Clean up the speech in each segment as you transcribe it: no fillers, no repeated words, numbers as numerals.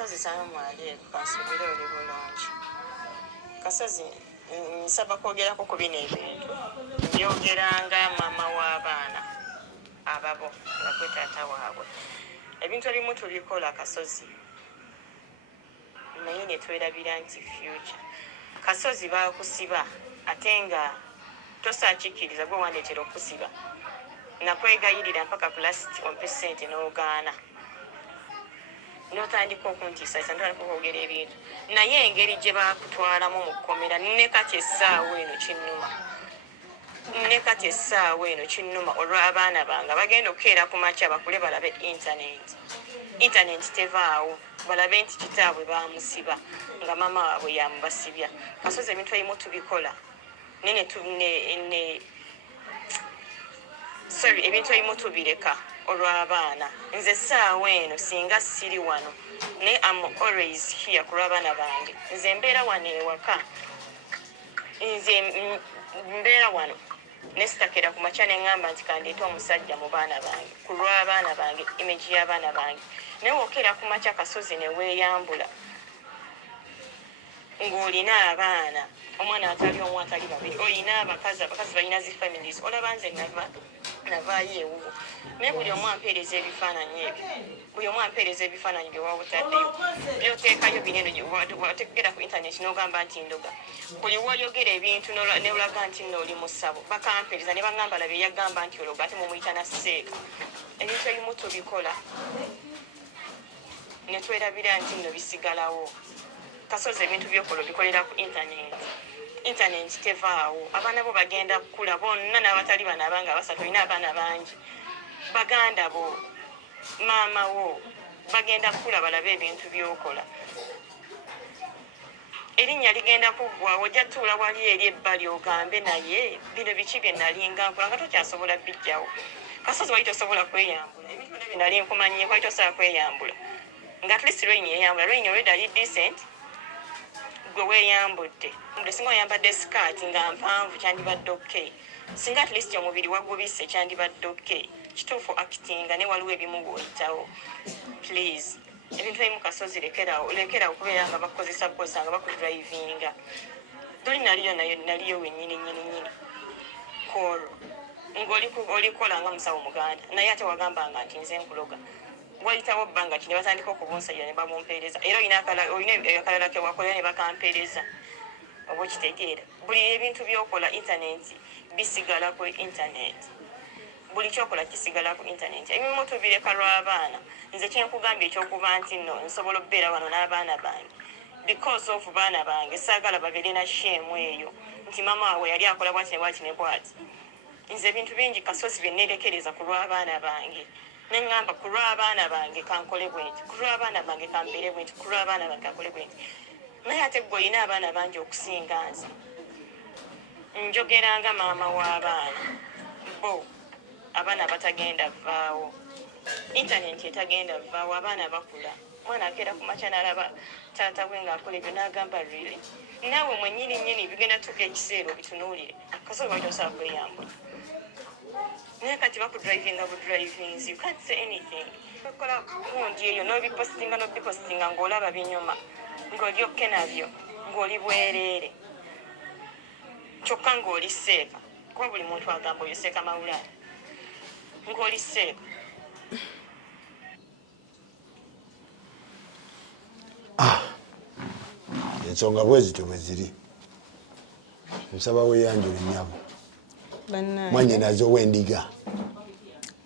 Kasozi Samuel kasubire oli bulungi. Kasozi nsaba kwogerako ku bino ebintu. Mbyogeranga mama w'abaana ababo nga gwe taata waabwe. Ebintu ebimu tubikola Kasozi naye ne twerabira nti future. Kasozi baakusiba ate nga tosaakikiriza gwe wandeetera okusiba. Nakwegayirira mpaka pulasiti ompe ssente n'ogaana. N'otandika okuntiisatiisa ntandika okwogera ebintu. Naye engeri gye baakutwalamu mu kkomera ne kati essaawa eno kinnuma. Ne kati essaawa eno kinnuma olw'abaana bange bagenda okukeera ku makya bakule balabe intaneti. Intaneti tevaawo. Balabe nti kitaabwe baamusiba nga mama waabwe yamubasibya. Kasozi ebintu ebimu tubikola. Ebintu ebimu tubireka olw'abaana. Nze essaawa eno singa siri wano ne am always here ku lw'abaana bange. Nze mbeera wano ewaka. Nze mbeera wano ne sitakera ku makya ne ŋŋamba nti kandeeta omusajja mu baana bange ku lw'abaana bange, image y'abaana bange. Naye wokera ku makya Kasozi ne weeyambula ng'olina abaana, omwana atali omu atali babiri, olina abakazi balina zi families. Olaba nze navaayo ewuwo. Naye buli omu ampeereza ebifaananyi ebyo. Buli omu ampeereza ebifaananyi bye wabutaddeyo. Byoteekayo binene wategera ku intaneti n'ogamba nti ndoga. Buli woyogera ebintu n'olaga nti nno oli mu ssabo. Bakampeereza ne baŋŋamba labe yagamba nti ologa ate mumuyita Nasseeka. Ebintu ebimu tubikola. Ne twerabira nti nno bisigalawo. Kasozi ebintu by'okola bikolera ku intaneti. Intaneti tevaawo. Abaana bo bagenda kukula bonna n'abatali bana abanga basatu olina abaana bangi. Baganda bo, maama wo bagenda kukula balabe ebintu by'okola. Erinnya ligenda kuggwawo ojja tuula wali eri ebbali ogambe naye bino biki bye nalinga nkola nga tokyasobola bijjawo. Kasozi wali tosobola kweyambula. Ebintu bye nali nkumanyiiko wali tosobola kweyambula. Nga at least Lweyini yeyambula. Lweyini already ali decent. Gwe weeyambudde. Singa oyambadde sikaati nga mpanvu kyandibadde okay. Singa at least omubiri wagubise kyandibadde okay. Kituufu actinga ne waliwo ebimu bw'oyitawo. Please. Ebintu ebimu Kasozi lekerawo okubeera nga bakozesa nga bakudrivinga. Toli naliyo wennyini. Koro. Ng'olikola nga musawo muganda. Naye ate wagambanga nti nze nkuloga. Wayitawo bbanga ki ne batandika okubunsayira ne babumpeereza. Era olina akalala ke wakolera ne bakampeereza. Oba okitegeera. Buli ebintu by'okola intaneti bisigala ku intaneti. Buli kyokola kisigala ku intaneti. Ebimu tubireka lw'abaana. Nze kyenkugambye ekyokuba nti nno nsobola okubeera wano n'abaana bange. Because of baana bange saagala babeere na shame eyo. Nti mama waabwe yali akola bwati ne bwati. Nze ebintu bingi Kasozi bye neerekereza ku lw'abaana bange. Neŋŋamba ku lw'abaana bange kankole bwenti, ku lw'abaana bange kambeere bwenti, ku lw'abaana bange kankole bwenti. Naye ate ggwe olina abaana bangi okusinga nze. Njogeranga maama w'abaana. Bo abaana batagenda vaawo. Intaneti etagenda vaawo abaana bakula. Mwana akeera ku makya n'alaba taata we ng'akola ebyo n'agamba really. Naawe mwennyini bigenda tuuka ekiseera obitunuulire. Kasozi wali tosobola kweyambula. Naye kati bakudrivinga budrivings, you can't say anything. Okola kundi eyo n'obipostinga ng'olaba binyuma. Ng'olyokke nabyo. Ng'oli bwereere. Kyokka ng'oli seeka. Kuba buli muntu agamba oyo seeka mawulare. Ng'oli seeka. Ensonga bwezityo bwe ziri. Nsaba weeyanjula ennyabo. Mwanye nazo wendiga.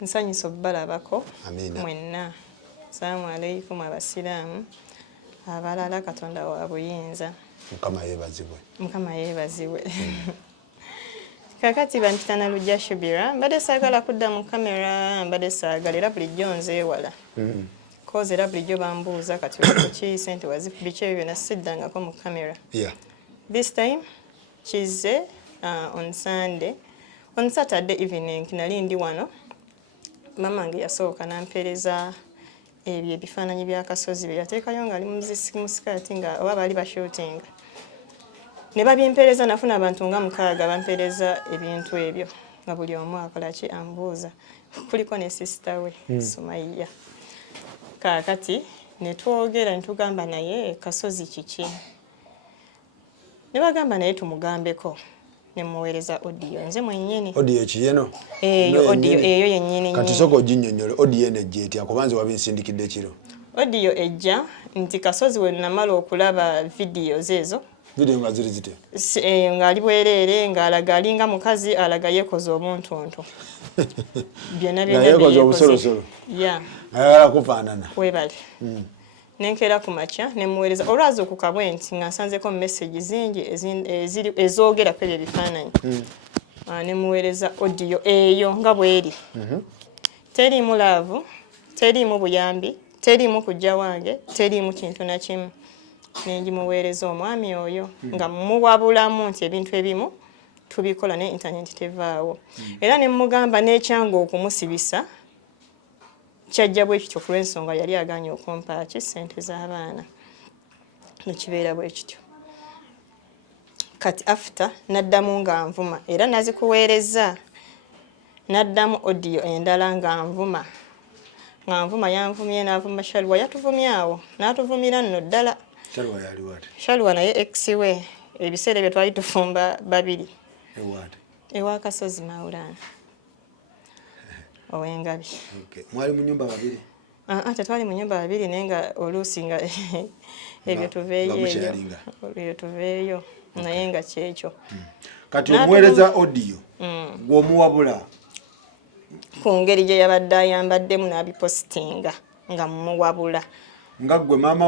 Nsanyusa obbalabako. Amina. Mwenna. Salaamu aleikum abasiraamu. Abalala Katonda wa buyinza. Mukama yeebazibwe. Kakati bampita na Lujja Shubira. Mbadde saagala kudda mu kamera, mbadde saagala era bulijjo nzeewala. Koze era bulijjo bambuuza kati ki ssente wazikubiki ebyo byonna siddangako mu kamera. This time kizze on Sunday. On Saturday evening nali ndi wano. Mama wange yasooka n'ampeereza ebyo ebifaananyi bya Kasozi bye yateekayo ng'ali mu sikaati nga oba baali bashootinga. Ne babimpeereza nafuna abantu nga 6 bampeereza ebintu ebyo nga buli omu akola ki ambuuza. Kuliko ne sisita we Sumaiya. Kaakati ne twogera ne tugamba naye Kasozi kiki ne bagamba naye tumugambeko ne muweereza audio nze mwennyini audio kiyeno audio eyo yennyini kati soko ginnyonnyole audio ene ejjeetya kubanze wabinsindikidde kiro audio ejja nti Kasozi we namala okulaba videos ezo video nga ziri zite ng'ali bwereere ng'alaga alinga mukazi alaga yeekoze omuntuntu byonna yeekoze obusolosolo ayagala kufaanana webale nenkeera ku makya ne muweereza olwazuukuka bwe nti nga nsanzeko message zingi ezoogera ku ebyo ebifaananyi ne muweereza audio eyo nga bw'eri teriimu laavu teriimu buyambi teriimu kujja wange teriimu kintu na kimu nengimuweereza omwami oyo nga muwabulamu nti ebintu ebimu tubikola ne internet tevaawo era ne mugamba n'ekyanga okumusibisa kyajja bwe kityo ku lw'ensonga yali aganye okumpa ki ssente z'abaana nekibeera bwe kityo kati after naddamu nga nvuma era nazikuweereza naddamu audio endala nga nvuma yanvumye n'avuma Shalwa yatuvumye awo n'atuvumira nno ddala Shalwa yali wate Shalwa naye ex we ebiseera bye twali tufumba babiri ewate ewa Kasozi Mawulana owengabi mwali mu nyumba babiri tetwali mu nyumba babiri naye nga oluusi nga ebyo tuveeyo naye nga kyekyo kati omuweereza audio gw'omuwabula ku ngeri gye yabadde ayambaddemu n'abipositinga nga muwabula nga gwe maama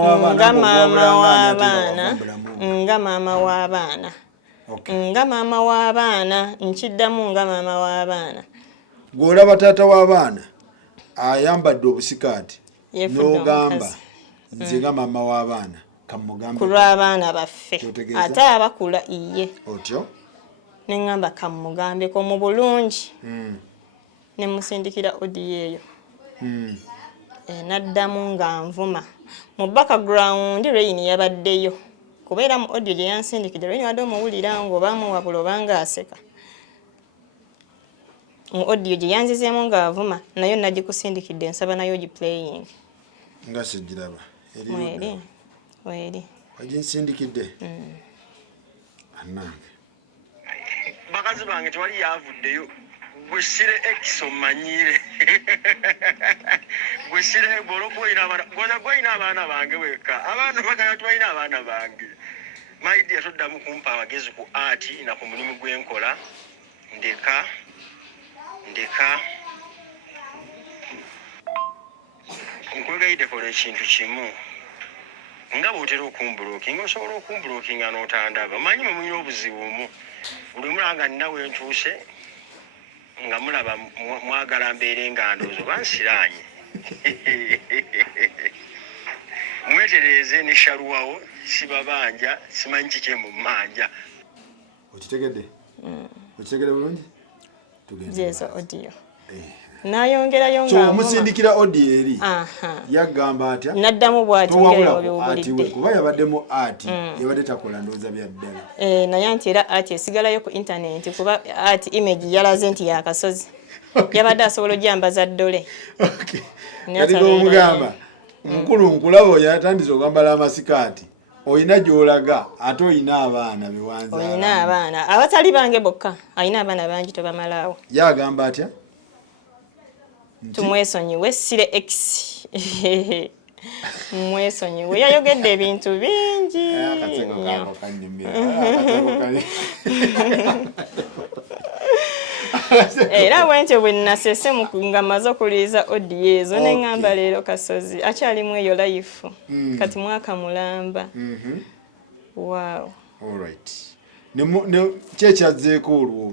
w'abaana nkiddamu nga maama w'abaana gw'olaba taata w'abaana ayambadde obusikaati n'ogamba nze nga maama w'abaana kamugambe ku lw'abaana baffe ate abakula iye otyo neŋŋamba kamugambeko mu bulungi ne musindikira audio eyo naddamu nga nvuma mu background Rain yabaddeyo kubeera mu audio gye yansindikidde Rain wadde omuwulira ng'obaamuwabula obanga aseka mu audio gye yanzizeemu ng'avuma nayo nagikusindikidde nsaba nayo giplaying nga sijiraba weri waginsindikidde annange bakazi bange tewali yavuddeyo gwesire ex omanyire gwesire bolokwina abaana bange weka abaana bagala twalina abaana bange maidi yatoddamu kumpa abagezi ku ati na ku mulimu gwenkola ndeka nkwegayidde kola ekintu kimu nga bw'otera okumbulookinga osobola okumbulookinga n'otandaba manyi mwe mulina obuzibu bumu buli mulanga nina wentuuse nga mulaba mwagala mbeere nga ndoozo bansiraanye mwetereeze ne Shalwawo sibabanja simanyi kiki mu mmanja okitegedde bulungi jezo audio nayongerayo nga omusindikira audio eri yagamba atya naddamu bw'ati ati kuba yabaddemu ati yabadde takola ndooza bya ddala naye nti era ati esigalayo ku internet kuba ati image yalaze nti ya Kasozi yabadde asobola ogyambaza ddole kati n'omugamba mukulu nkulaba oyo yatandise okwambala amasikaati oyina gy'olaga ate oyina abaana bewanza oyina abaana abatali bange bokka ayina abaana bangi tobamalaawo yagamba atya tumwesonyiwe sire x mwesonyiwe yayogedde ebintu bingi era bwentyo bwe nasese nga maze okuliiza audio ezo neŋŋamba leero Kasozi akyalimu eyo life kati mwaka mulamba wow kyekyazeeko olwo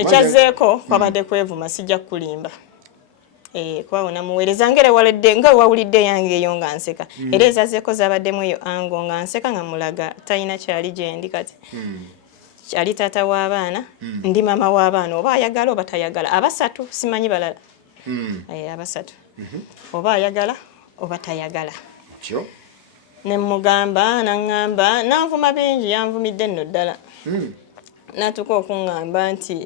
ekyazeeko kwabadde kwevuma sijja kulimba kuba namuweereza ngere waledde nga wawulidde yange eyo nga nseka era ezazeeko zabaddemu eyo ango nga nseka nga mulaga talina kyali gyendi kati kyali taata w'abaana ndi maama w'abaana oba ayagala oba tayagala abasatu simanyi balala abasatu oba ayagala oba tayagala ne mugamba naŋŋamba nanvuma bingi yanvumidde nno ddala natuka okuŋŋamba nti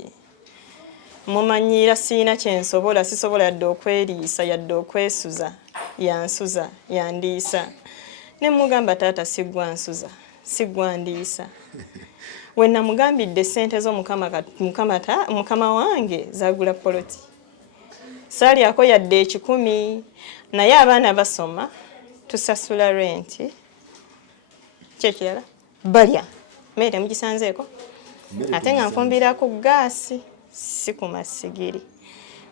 mumanyira siina kyensobola sisobola yadde okweriisa yadde okwesuza yansuza yandiisa ne mugamba taata sigwa nsuza sigwa ndiisa we namugambidde ssente z'omukama wange zagula poloti saalyako yadde 10 naye abaana basoma tusasula renti kyekirala balya mmere mugisanzeeko ate nga nfumbira ku gaasi si ku masigiri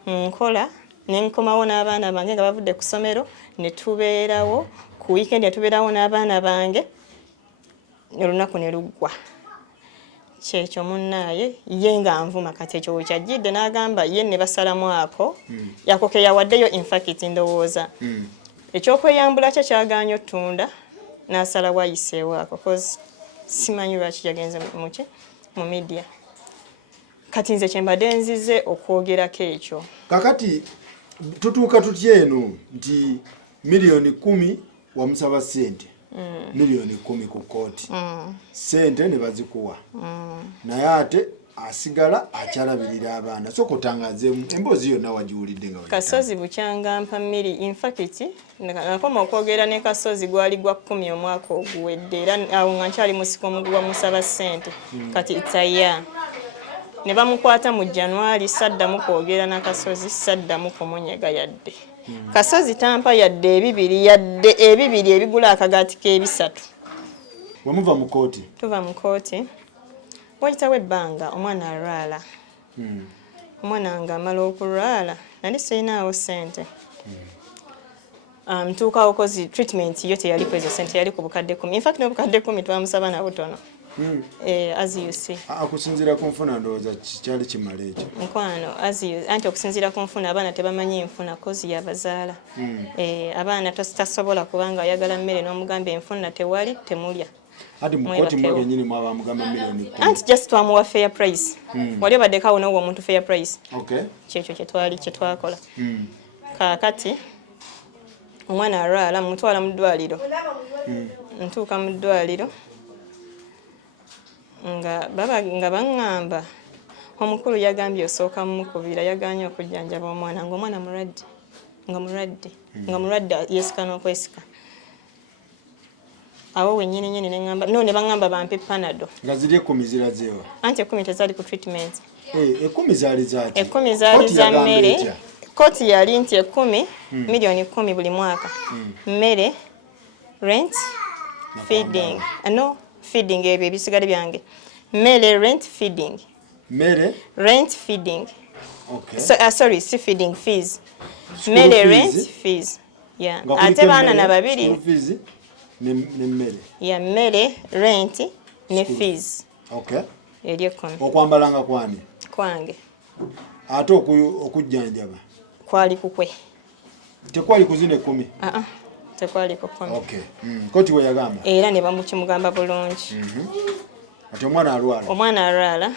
nkola nenkomawo n'abaana bange nga bavudde ku ssomero ne tubeerawo ku weekend tubeerawo n'abaana bange olunaku ne luggwa kyekyo munnaaye ye nga nvuma kati ekyo wekyajjidde n'agamba ye ne basalamu ako ke yawaddeyo infact ndowooza ekyokweyambula kye kyagaanya ottunda n'asalawo ayiseewo ako cause simanyi lwaki yagenze mu media kati nze kyembadde nzize okwogerako ekyo kakati tutuuka tutya eno nti miliyoni 10 wamusaba ssente miliyoni 10 ku kooti ssente ne bazikuwa naye ate asigala akyalabirira abaana so kutangazeemu emboozi yonna wagiwulidde nga Kasozi bukyangampa mmiri infact nakoma okwogera ne Kasozi gwali gwa 10 omwaka oguwedde era awo nga nkyali musiko omuguwa musaba ssente kati itaya ne bamukwata mu January saddamu kwogera na Kasozi saddamu kumunyega yadde Kasozi tampa yadde ebibiri ebigula akagaati k'ebisatu wamuva mu kooti tuva mu kooti wayitawo ebbanga omwana alwala omwana nga amala okulwala nali sirinawo ssente ntuukawo kozi treatment yo teyaliko ezo ssente yali ku bukadde 10 infact n'obukadde 10 twamusaba na butono as you see akusinziira ku nfuna ndowooza kyali kimala ekyo nkwano anti okusinziira ku nfuna abaana tebamanyi nfuna kozi yabazaala abaana tasobola kubanga ayagala mmere n'omugamba enfuna tewali temulya ati mukoti mwege nyini mwaba mugamba miliyoni 10 anti just twamuwa fair price wali baddeko awo n'owo omuntu fair price kyekyo kyetwakola kaakati omwana alwala mutwala mu ddwaliro ntuuka mu ddwaliro nga baŋŋamba omukulu yagambye osooka mumukubira yaganye okujjanjaba omwana ng'omwana mulwadde yeesika n'okwesika awo wennyini ne ŋŋamba ne baŋŋamba bampe panado nga ziri 10 zirazeewa anti 10 tezaali ku treatment 10 zaali zaaki 10 zaali za mmere kooti yali nti 10 miliyoni 10 buli mwaka mmere rent feeding feeding ebyo ebisigale byange mmere rent feeding sorry si feeding fees mmere rent fees ate baana na babiri nemmere mmere rent ne fees eri 10 okwambalanga kwani kwange ate okujjanjaba kwali kukwe tekwali kuzine 10 tekwali ku 10 koti we yagamba era ne bamukimugamba bulungi ati omwana alwala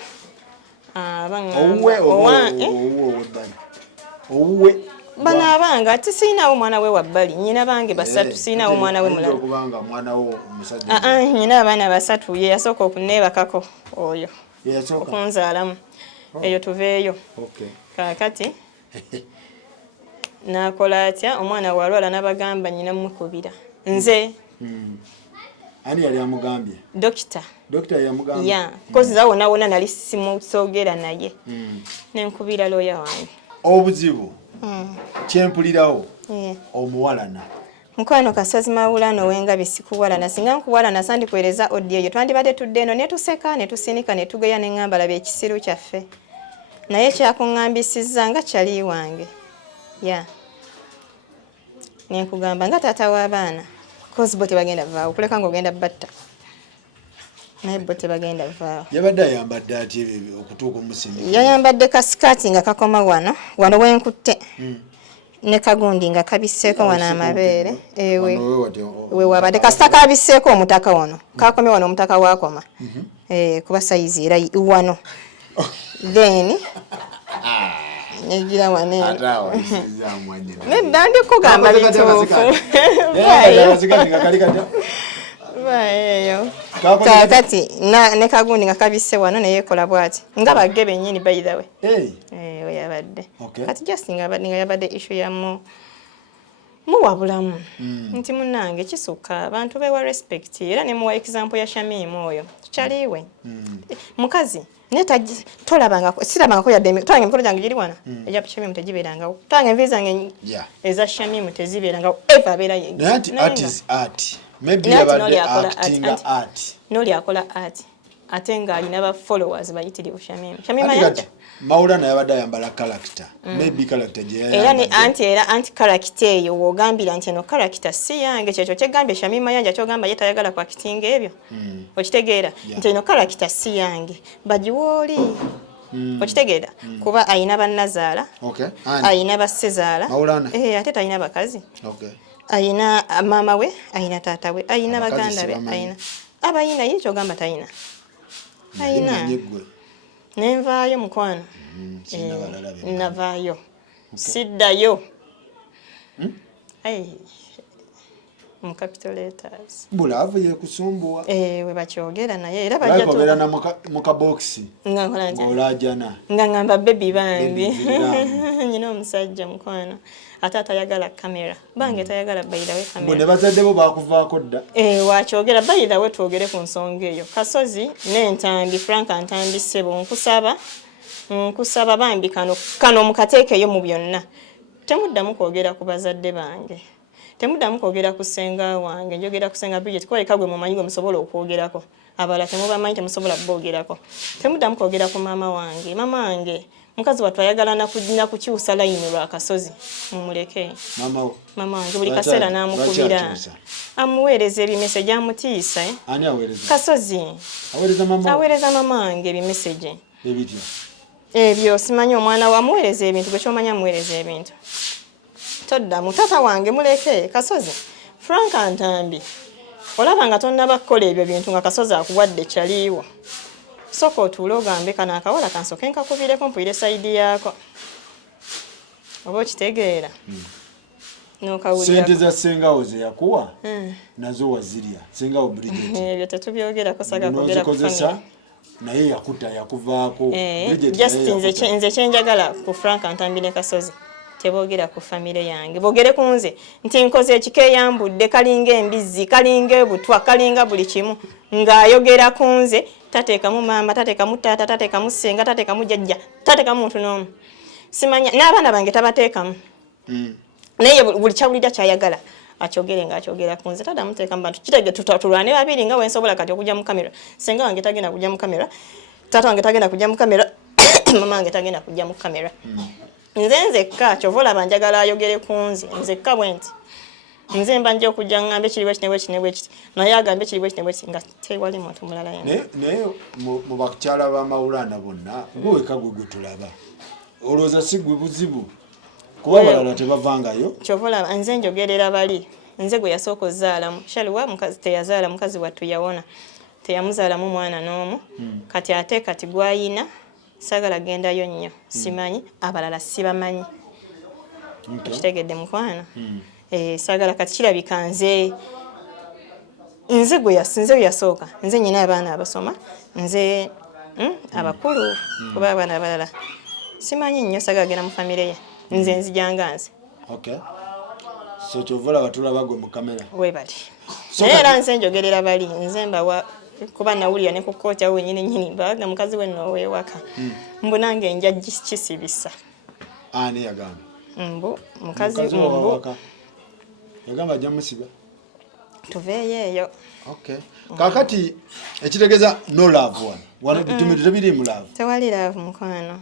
owuwe bana abanga ati siinawo mwana we wabbali nyina bange basatu siinawo mwana we mulala nyina abaana basatu ye yasooka okuneebakako oyo okunzaalamu eyo tuveeyo kaakati nakola atya omwana walwala n'abagamba nyina mukubira nze ani yali amugambye dokita yamugambye kozi zawona nali simusogera naye nenkubira looya wange obuzibu kyempulirawo omuwalana mukwano Kasozi mawulano wengabi sikuwalana singa nkuwalana sandikwereza odi eyo twandibadde tudde eno ne tuseka ne tusinika ne tugeya ne ŋŋamba laba ekisiru kyaffe naye kyakuŋŋambisizza nga kyali wange nenkugamba nga taata w'abaana kozi bo tebagenda vaawo kuleka ng'ogenda batta naye bo tebagenda vaawo yabadde ayambadde ati okutuuka omusingi yayambadde kasikaati nga kakoma wano wenkutte ne kagundi nga kabiseeko wano amabeere we wabadde kasita kabiseeko omutaka wano kakomye wano omutaka wakoma kuba sayizi era wano then negira wane nedda ndikugamba bituufu baeyo kakati ne kagundi nga kabise wano neyekola bwati nga bagge bennyini by the way oyabadde kati just nga yabadde issue yamu muwabulamu nti munnange kisukka abantu bewa respect era ne muwa example ya Shamimu oyo tukyaliwe mukazi neta tolabanga sirabanga yadde twange emikono gyange giri wana eja Shamimu tegibeerangawo twange envi zange eza Shamimu tezibeerangawo eva abeera ye art is art maybe yabadde acting art noli akola art ate nga alina ba followers bayitirivu Shamimu yadda Maulana yabadde ayambala character maybe character je era ne anti character eyo wogambira nti eno character si yange kyekyo kyegambye Shamima yanja kyogamba ye tayagala kwa kitinga ebyo okitegeera nti eno character si yange bagiwooli okitegeera kuba ayina bannazaala ayina bassezaala ate talina bakazi ayina maama we ayina taata we ayina baganda be ayina abayina ye kyogamba tayina ayina nenvaayo mukwano navaayo siddayo mu capital letters bulavu yekusumbuwa we bakyogera naye era bajja na muka box ngolajana nga ngamba baby bange nyina omusajja mukwano ate atayagala kamera bange tayagala bayirawe kamera bone bazadde bo bakuvaako dda wakyogera bayirawe twogere ku nsonga eyo Kasozi n'entambi Frank Ntambi ssebo nkusaba bambi kano mukateekeyo mu byonna temuddamu kwogera ku bazadde bange temuddamu kwogera ku ssenga wange njogera ku ssenga Bridget kwoleka gwe mumanyi gwe musobola okwogerako abala temubamanyi temusobola boogerako temuddamu kwogera ku maama wange mukazi wattu ayagala na kukyusa layini lwa Kasozi mumuleke mama wange buli kaseera n'amukubira amuweereza ebimeseji amutiisa ani aweereza Kasozi aweereza mama wange ebimeseji ebityo ebyo simanyi omwana wa amuweereza ebintu gwe kyomanya amuweereza ebintu toddamu tata wange muleke Kasozi Frank Ntambi olaba nga tonnaba kukola ebyo bintu nga Kasozi akuwadde kyaliiwo soko otuule ogambe kano akawala kansoke nkakubireko mpuyire sayidi yaako oba okitegeera nokawulira sente za sengawo ze yakuwa nazo wazirya sengawo Bridget ebyo tetubyogerako saga kugera kukozesa naye yakuvaako just nze kyenjagala ku Frank Ntambi ne Kasozi teboogera ku famire yange boogere ku nze nti nkoze ekikeeyambudde kalinga embizzi kalinga ebutwa kalinga buli kimu ng'ayogera ku nze tateekamu maama tateekamu taata tateekamu ssenga tateekamu jjajja tateekamu muntu n'omu simanya n'abaana bange tabateekamu naye buli kyawulira kyayagala akyogere ng'akyogera ku nze taddamu teekamu bantu kitege tulwane babiri nga wensobola kati okujja mu kamera ssenga wange tagenda kujja mu kamera taata wange tagenda kujja mu kamera mama wange tagenda kujja mu kamera nze nzekka kyova olaba njagala ayogere ku nze nzekka bwe nti nze mba nja okujja ngambe kiri bwe kiti naye agambe kiri bwe kiti nga tewali muntu mulala yenna naye mu bakyala ba Maulana bonna gweweka gwe tulaba olowooza si gwe buzibu kuba balala tebavangayo kyova olaba nze njogerera bali nze gwe yasooka ozaalamu Shalwa mukazi teyazaala mukazi wattu yawona teyamuzaalamu mwana n'omu kati ate kati gwayina sagala gendayo nnyo simanyi abalala sibamanyi kitegedde mukwano sagala kati kirabika nze gwe yasooka nze nyina abaana abasoma nze abakulu kuba abaana abalala simanyi nnyo sagala genda mu famire ye nze nzijanga nze so kyovola batulaba gwe mu kamera webali naye era nze njogerera bali nze mbawa kuba nawulira ne ku koota wenyini mbaga mukazi we nowewaka mbu nange nja kisibisa ani yagamba mbu mukazi mbu yagamba ajja musiba tuveeyo eyo kakati ekitegeeza no love one bitumire tebiri mu love tewali love mukwano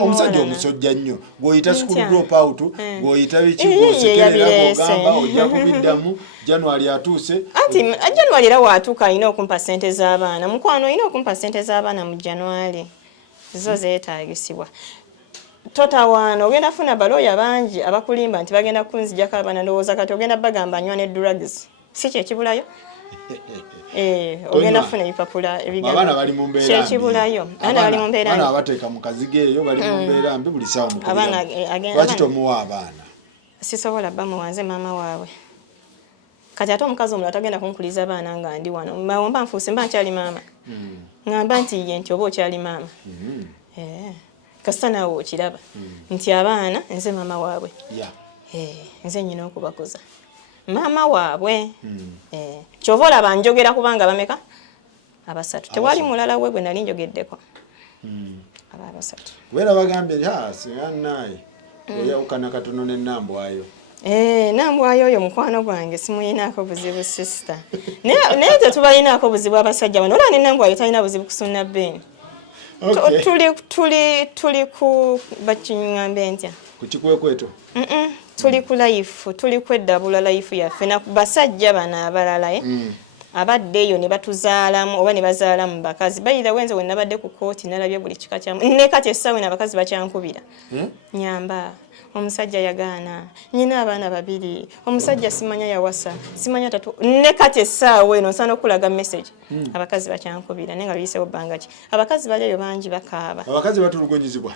omusajja omusojja nnyo gw'oyita school drop out gw'oyita biki gw'osekerera gw'ogamba ojja kubiddamu January atuuse anti January era waatuuka alina okumpa ssente z'abaana mukwano olina okumpa ssente z'abaana mu January zo zeetaagisibwa totawaana ogenda funa balooya bangi abakulimba nti bagenda kunzijjako abaana ndowooza kati ogenda bagamba anywa ne drugs si kyekibulayo ogenda funa ebipapula abaana bali mu mbeera kyekibulayo abaana bali mu mbeera abaana abateeka mu kazigeeyo bali mu mbeera mbi buli ssaawa lwaki tomuwa abaana sisobola bamuwanze maama waabwe kati ate omukazi omulala tagenda kunkuliza abaana nga ndi wano mba nfuuse mba nkyali maama ngamba nti ye nti oba okyali maama kasita naawe okiraba nti abaana nze maama waabwe nze nyina okubakuza maama waabwe kyova olaba njogera kubanga bameka abasatu tewali mulala we gwe nali njogeddeko aba abasatu wera bagambye sinanaye oyawukana katono n'ennambwayo nambwayo oyo mukwano gwange simuyinaako buzibu sister naye tetubalinaako buzibu abasajja bano olaba nennambwayo talina buzibu kusuna beni tuli ku bakiŋŋambe ntya ku kikwekweto tuli ku life tuli kweddabula life yaffe na basajja bano abalala abaddeeyo ne batuzaalamu oba ne bazaalamu bakazi bayira wenze we nabadde ku kooti nalabye buli kika kyamu ne kati essaawa eno abakazi bakyankubira nyamba omusajja yagaana nyina abaana babiri omusajja simanya yawasa simanya tatu ne kati essaawa eno nsaana okulaga message abakazi bakyankubira naye nga luyiseewo bbanga ki abakazi balieyo bangi bakaaba abakazi batulugunyizibwa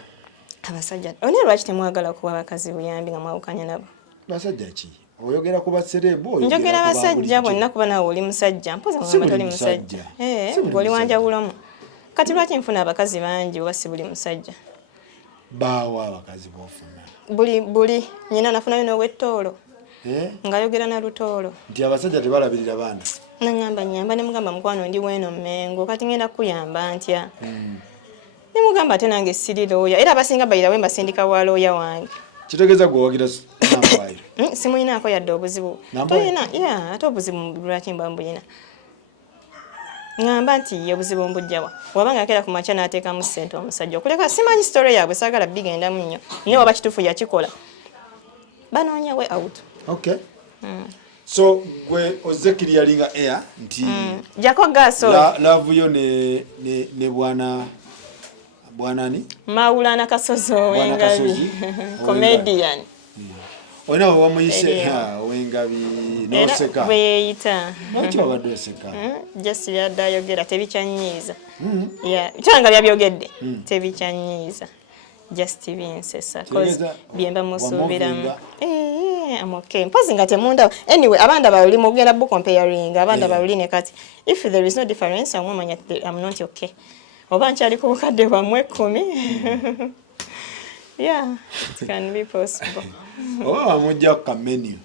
abasajja one lwaki temwagala kuwa abakazi buyambi nga mwawukanya nabo basajja ki oyogera ku baserebo njogera basajja bonna kuba nawe oli musajja mpoza ngamba toli musajja goli wanjawulomu kati lwaki nfuna abakazi bangi oba si buli musajja baawa abakazi bofuna buli nyina nafunayo n'owettoolo ng'ayogera na lutoolo nti abasajja tebalabirira baana naŋŋamba nyamba ne mugamba mukwano ndi weno mmengo kati ngenda kuyamba ntya ne mugamba ate nange siri looya era abasinga bayirawe mbasindika wa looya wange kitegeeza gwe wagira nambwayo simuyinaako yadde obuzibu toyina ate obuzibu lwaki mba mbuyina ngamba nti obuzibu mbujjawa wabanga akera ku makya n'ateekamu ssente omusajja okuleka simanyi sitore yaabwe saagala bigendamu nnyo naye waba kituufu yakikola banoonya we out okay so gwe ozze kiriyalinga air nti jako gaso lavuyo ne bwanani Maulana Kasozi Owengabi comedian Ona wamuyise Owengabi noseka beyita Nachi wabadde oseka just yadda yogera tebichanyiza cyanga byabiyogedde tebichanyiza just binsesa cause byemba musubiramu I'm okay mpozi ngate munda anyway abanda bali mugenda book comparing abanda bali ne kati if there is no difference I'm not okay oba nkyali ku bukadde bwamwe 10 yeah it can be possible wamujja ku menu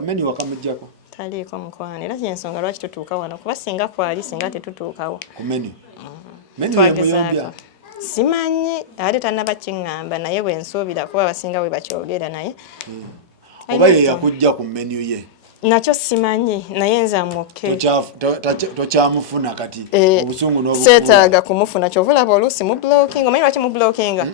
menu wakamujjako taliko mukwane era y'ensonga lwaki tutuuka wano kuba singa kwali singa tetutuukawo ku menu yamuyombya simanyi ate tanaba kiŋŋamba naye bwe nsuubira kuba abasinga bwe bakyogera naye oba ye yakujja ku menu ye nakyo simanyi naye nze amuke tokyamufuna kati obusungu n'obufunga seetaaga kumufuna kyovulaba oluusi mu blocking omanyi lwaki mu blockinga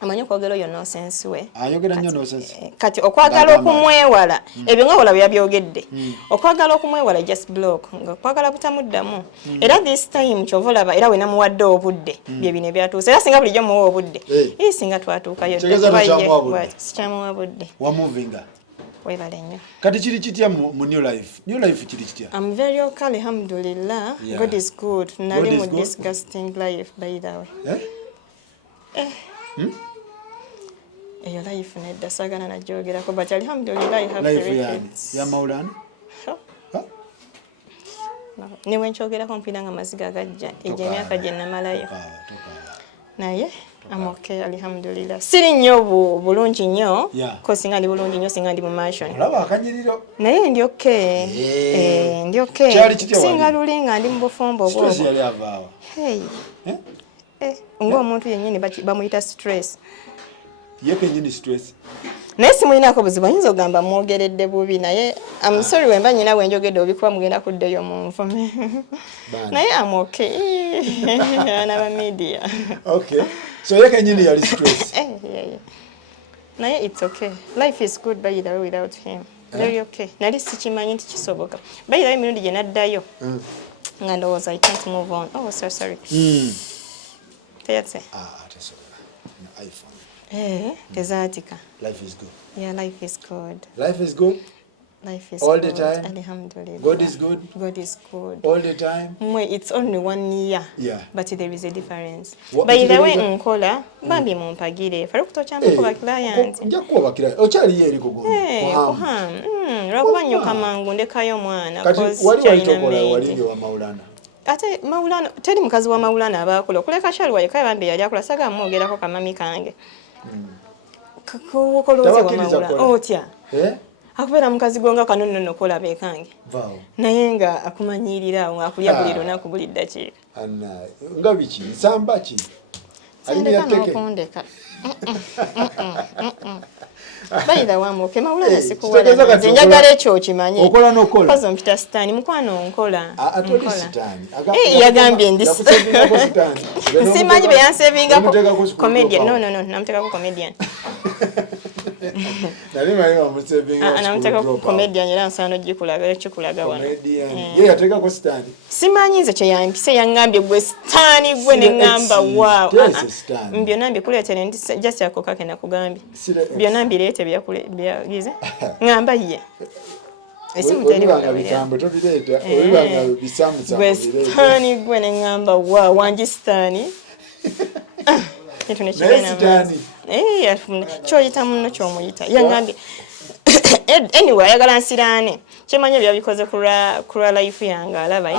amanyi okwogera oyo nonsense we ayogera nnyo nonsense kati okwagala okumwewala ebyo nga wala byabyogedde okwagala okumwewala just block nga okwagala butamuddamu era this time kyovulaba era we namuwadde obudde bye bino byatuuse era singa bulijjo muwa obudde singa twatuukayo sikyamuwa budde wamuvinga webale nnyo kati kiri kitya mu new life kiri kitya I'm very okay alhamdulillah God is good nali mu disgusting life by the way eyo life nedda sagana najjogerako but alhamdulillah I have life ya Maulana niwe nkyogerako mpina nga maziga agajja egyo emyaka gye namalayo naye I'm okay alhamdulillah siri nnyo bulungi nnyo ko singa ndi bulungi nnyo singa ndi mu mansion olaba akanyiriro naye ndi okay ndi okay singa luli nga ndi mu bufumbo obwo stress yali avaawa ng'omuntu yennyini bamuyita stress ye kenyini stress naye simulinaako buzibu ayinza ogamba mwogeredde bubi naye I'm sorry wemba nyina wenjogedde obikuba mugenda kuddeyo mu nvume naye I'm okay anaba media okay so ye kenyini yali stress naye it's okay life is good by the way without him very okay nali sikimanyi nti kisoboka by the way emirundi gye naddayo nga ndowooza I can't move on sorry teyatse iPhone tezatika life is good life is good life is all good. the time Alhamdulillah. God is good all the time it's only 1 year but there is a difference by the way nkola bambi mumpagire fari kutochamba kuba client njakuba client ochali yeri kugonda lwakuba nyoka mangu ndekayo mwana cause wali wa Maulana ate Maulana teri mukazi wa Maulana abakola kuleka shalwa yakaye bambi yali akola saga mwogerako kamami kange kokoloze wa mawula otya akubeera mukazi gonga kanono kola bekange vaawo naye nga akumanyirira awo akulya buli lunaku buli ddakiika anna nga biki nsamba ki alina teke kondeka bayira wamuke mawulana sikuwala njagala ekyo kimanye okola nokola pazo mpita sitani mukwano nkola atoli sitani yagambye ndi simanyi beyansevinga comedian no namuteka ko comedian nali mayi wamusevinga namuteka ko comedian era nsano gikulaga ekikulaga wano comedian ye yateka ko sitani simanyi nze kyeyampise yangambye gwe sitani gwe nengamba wow byonna mbikuleetera ndi just yakoka kena kugambye byonna mbireete byagize ngamba ye esimu teri wanga bitambo tobireeta olibanga bisamusa gwe sitani gwe nengamba wow wangi sitani kyoyita muno kyomuyita yangambye anyway ayagala nsiraane kyemanya byabikoze kulwa life yange alaba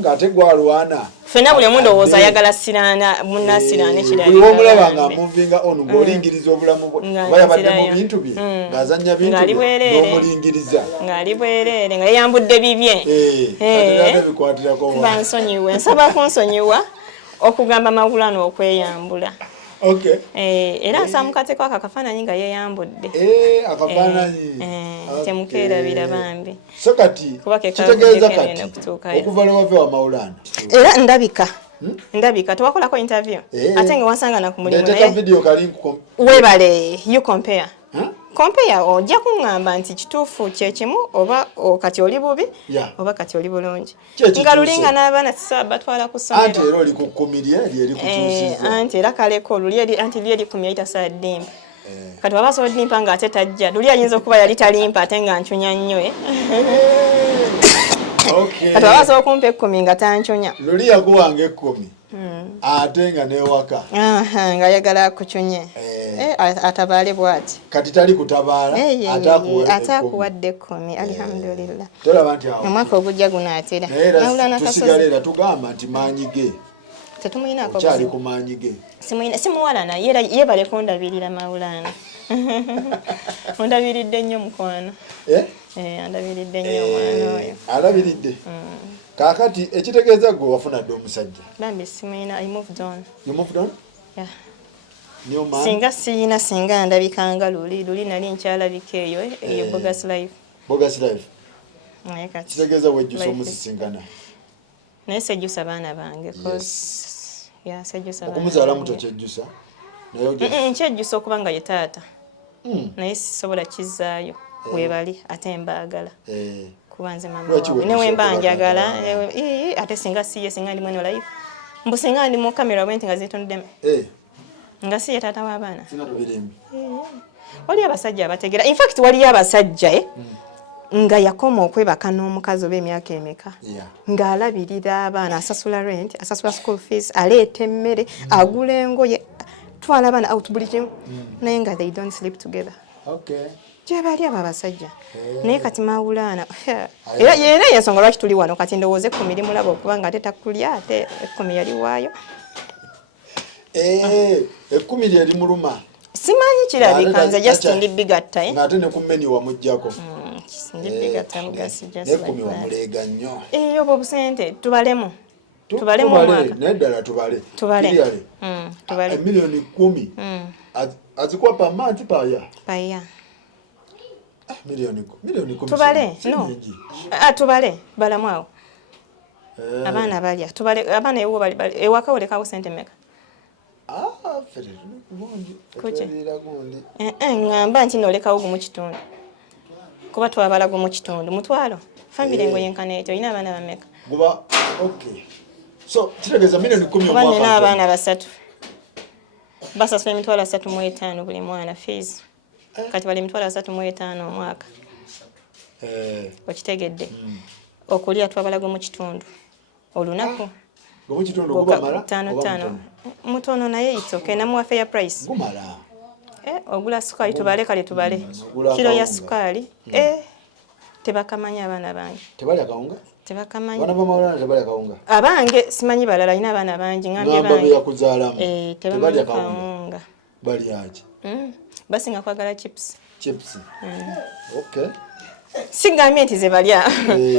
ng'ate gwalwana fena buli omu ndowooza ayagala siraana munnasiraane kirabomulaba nga amuvinga ono ng'olingiriza obulamu bwe bayabadde mu bintu bye ng'azannya bintu n'omulingiriza ng'ali bwereere nga yeyambudde bibye bikwatirako bansonyiwe nsaba kunsonyiwa okugamba mawulano okweyambula era nsamukateko aka kafaananyi nga yeeyambudde akafaananyi temukeerabira bambi so kati kitegeeza kati okuva lwebave wa mawulana era ndabika tewakolako interview ate nga wansangana ku mulimu webale you compare ojja kuŋŋamba nti kituufu kyekimu oba kati oli bubi oba kati oli bulungi nga lulinga n'abaana batwala ku ssomero anti era oli ku kkumi lye lyeri kukyusiza anti era kaleko anti lyeri kumi yali tasobola ddimpa kati waba asobola ddimpa ng'ate tajja luli ayinza okuba yali talimpa ate nga ncunya nnyo kati waba asobola okumpa ekkumi nga tancunya luli yakuwanga ekkumi ate nga newaka nga ayagala akucunye atabaale bwati kati tali kutabaala ate akuwadde ekkumi alhamdulillah tolaba nti awo omwaka ogujja gunaatera tusigale era tugamba nti maanyi ge tetumuyinako kyali ku maanyi ge simuwalana yebale kundabirira mawulana ondabiridde nnyo mukwano andabiridde nnyo omwana oyo alabiridde kakati ekitegeeza gwe wafuna dde omusajja bambi simuyina I moved on you moved on yeah new man singa siyina singa ndabikanga luli nali nkyalabika eyo bogus life naye kati kitegeeza wejjusa omusisinkana naye sejjusa baana bange sejjusa okumuzaala muto kyejjusa naye nkyejjusa okuba nga ye taata naye sisobola kizzaayo webali ate mbaagala kuba nze mama wawe newemba njagala ate singa siye singa ndi mweno life mbu singa ndi mu kamera bwenti nga zitunuddemu nga siye taata w'abaana waliyo abasajja abategeera in fact waliyo abasajja nga yakoma okwebaka n'omukazi oba emyaka emeka ng'alabirira abaana asasula rent asasula school fees aleeta emmere agula engoye twala abaana out buli kimu naye nga they don't sleep together gyebali abo abasajja naye kati mawulana era yensonga lwaki tuli wano kati ndowooze ekkumi limulaba okuba nga ate takulya ate ekkumi yali waayo ekkumi lye limuluma simanyi kirabika nze just ndi bigatta ng'ate ne ku meni wamuggyako ndi bigatta mugasi n'ekkumi wamuleega nnyo obwo obusente tubalemu naye ddala tubale miliyoni 10 azikuwa pa month paya miliyoni 10 tubale no tubale balamu awo abaana balya tubale abaana ewaka olekawo sente meka ngamba nti nolekawo gumu kitundu kuba twabala gumu kitundu mutwalo famire ngo yenkana etyo olina abaana bameka kitegeeza miliyoni 10 kuba nina abaana 3 basasula emitwalo 35 buli mwana fees kati bali emitwalo 35 omwaka okitegedde okulya twabala gumu kitundu olunaku mutono naye itsoke namuwa fair price ogula sukali tubale kale tubale kilo ya sukali tebakamanya abaana bange tebalya kawunga tebakamanya bana bamawulana tebalya kawunga abange simanyi balala ina abaana bangi ngambye bangi yakuzaalamu tebalya kawunga bali aje basinga kwagala chips okay singambye nti ze balya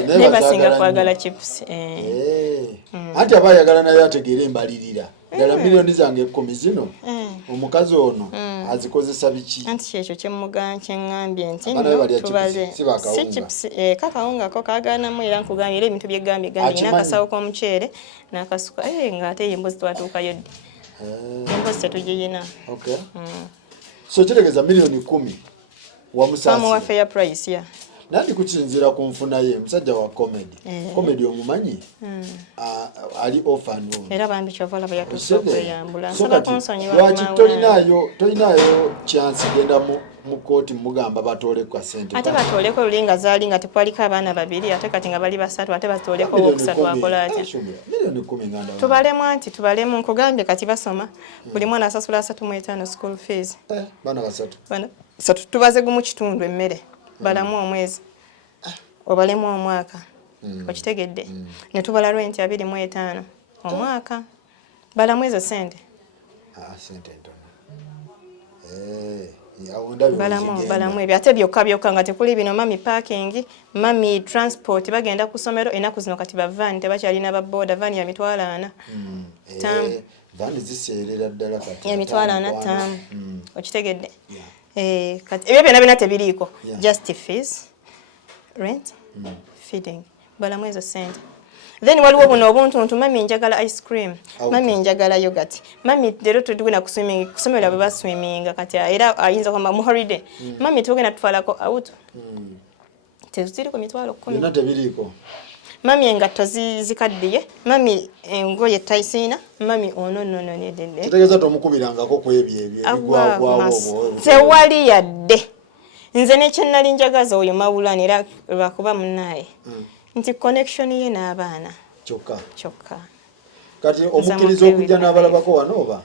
naye basinga kwagala chips ati abayagala naye ategeere embalirira ddala miliyoni zange 10 zino omukazi ono azikozesa biki anti kyekyo kyeŋŋambye nti tubale si chips kakawunga ko kaagaanamu era nkugambye era ebintu byegambye gambye n'akasawo k'omuceere n'akasuka ng'ate emboozi twatuukayo ddi emboozi tetugiyina so kitegeeza miliyoni 10 wamusaasira wa fair price ya nandi kukinzira ku nfuna ye musajja wa comedy omumanyi ali orphan era bambi kyovala bayatuusa okweyambula nsaba kunsonyiwa lwaki tolinayo chance genda mu kooti mugamba batoole kwa sente ate batooleko lulinga zaali nga tekwaliko abaana babiri ate kati nga bali basatu ate batooleko owokusatu akola atya miliyoni 10 nganda tubalemu anti tubalemu nkugambye kati basoma buli mwana asasula 35 school fees bana basatu tubaze gumu kitundu emmere balamu omwezi obalemu omwaka okitegedde ne tubala rent 25 omwaka balamu ezo sente sente balamu ebyo ate byokka nga tekuli bino mami parking mami transport bagenda ku ssomero ennaku zino kati bavaani tebakyalina babooda vaani ya mitwalo 4 vaani ziseerera ddala kati ya mitwalo 4 taamu okitegedde kati ebyo byonna bina tebiriiko just fees rent feeding balamu ezo sente then waliwo buno obuntuntu mami njagala ice cream mami njagala yogurt mami lero tugenda ku swimming kusomera bwe baswiminga kati era ayinza kwamba mu holiday mami tugenda tutwalako out teziriko mitwalo 10 byonna tebiriiko mami engatto zikaddiye mami engoye taisina mami ono nedede kitegeeza tomukubirangako ku ebyo ebigwagwawo tewali yadde nze nekyennali njagaza oyo mawulani era lwakuba munnaye nti connection ye n'abaana kyokka kati omukkiriza okujja n'abalabako wano oba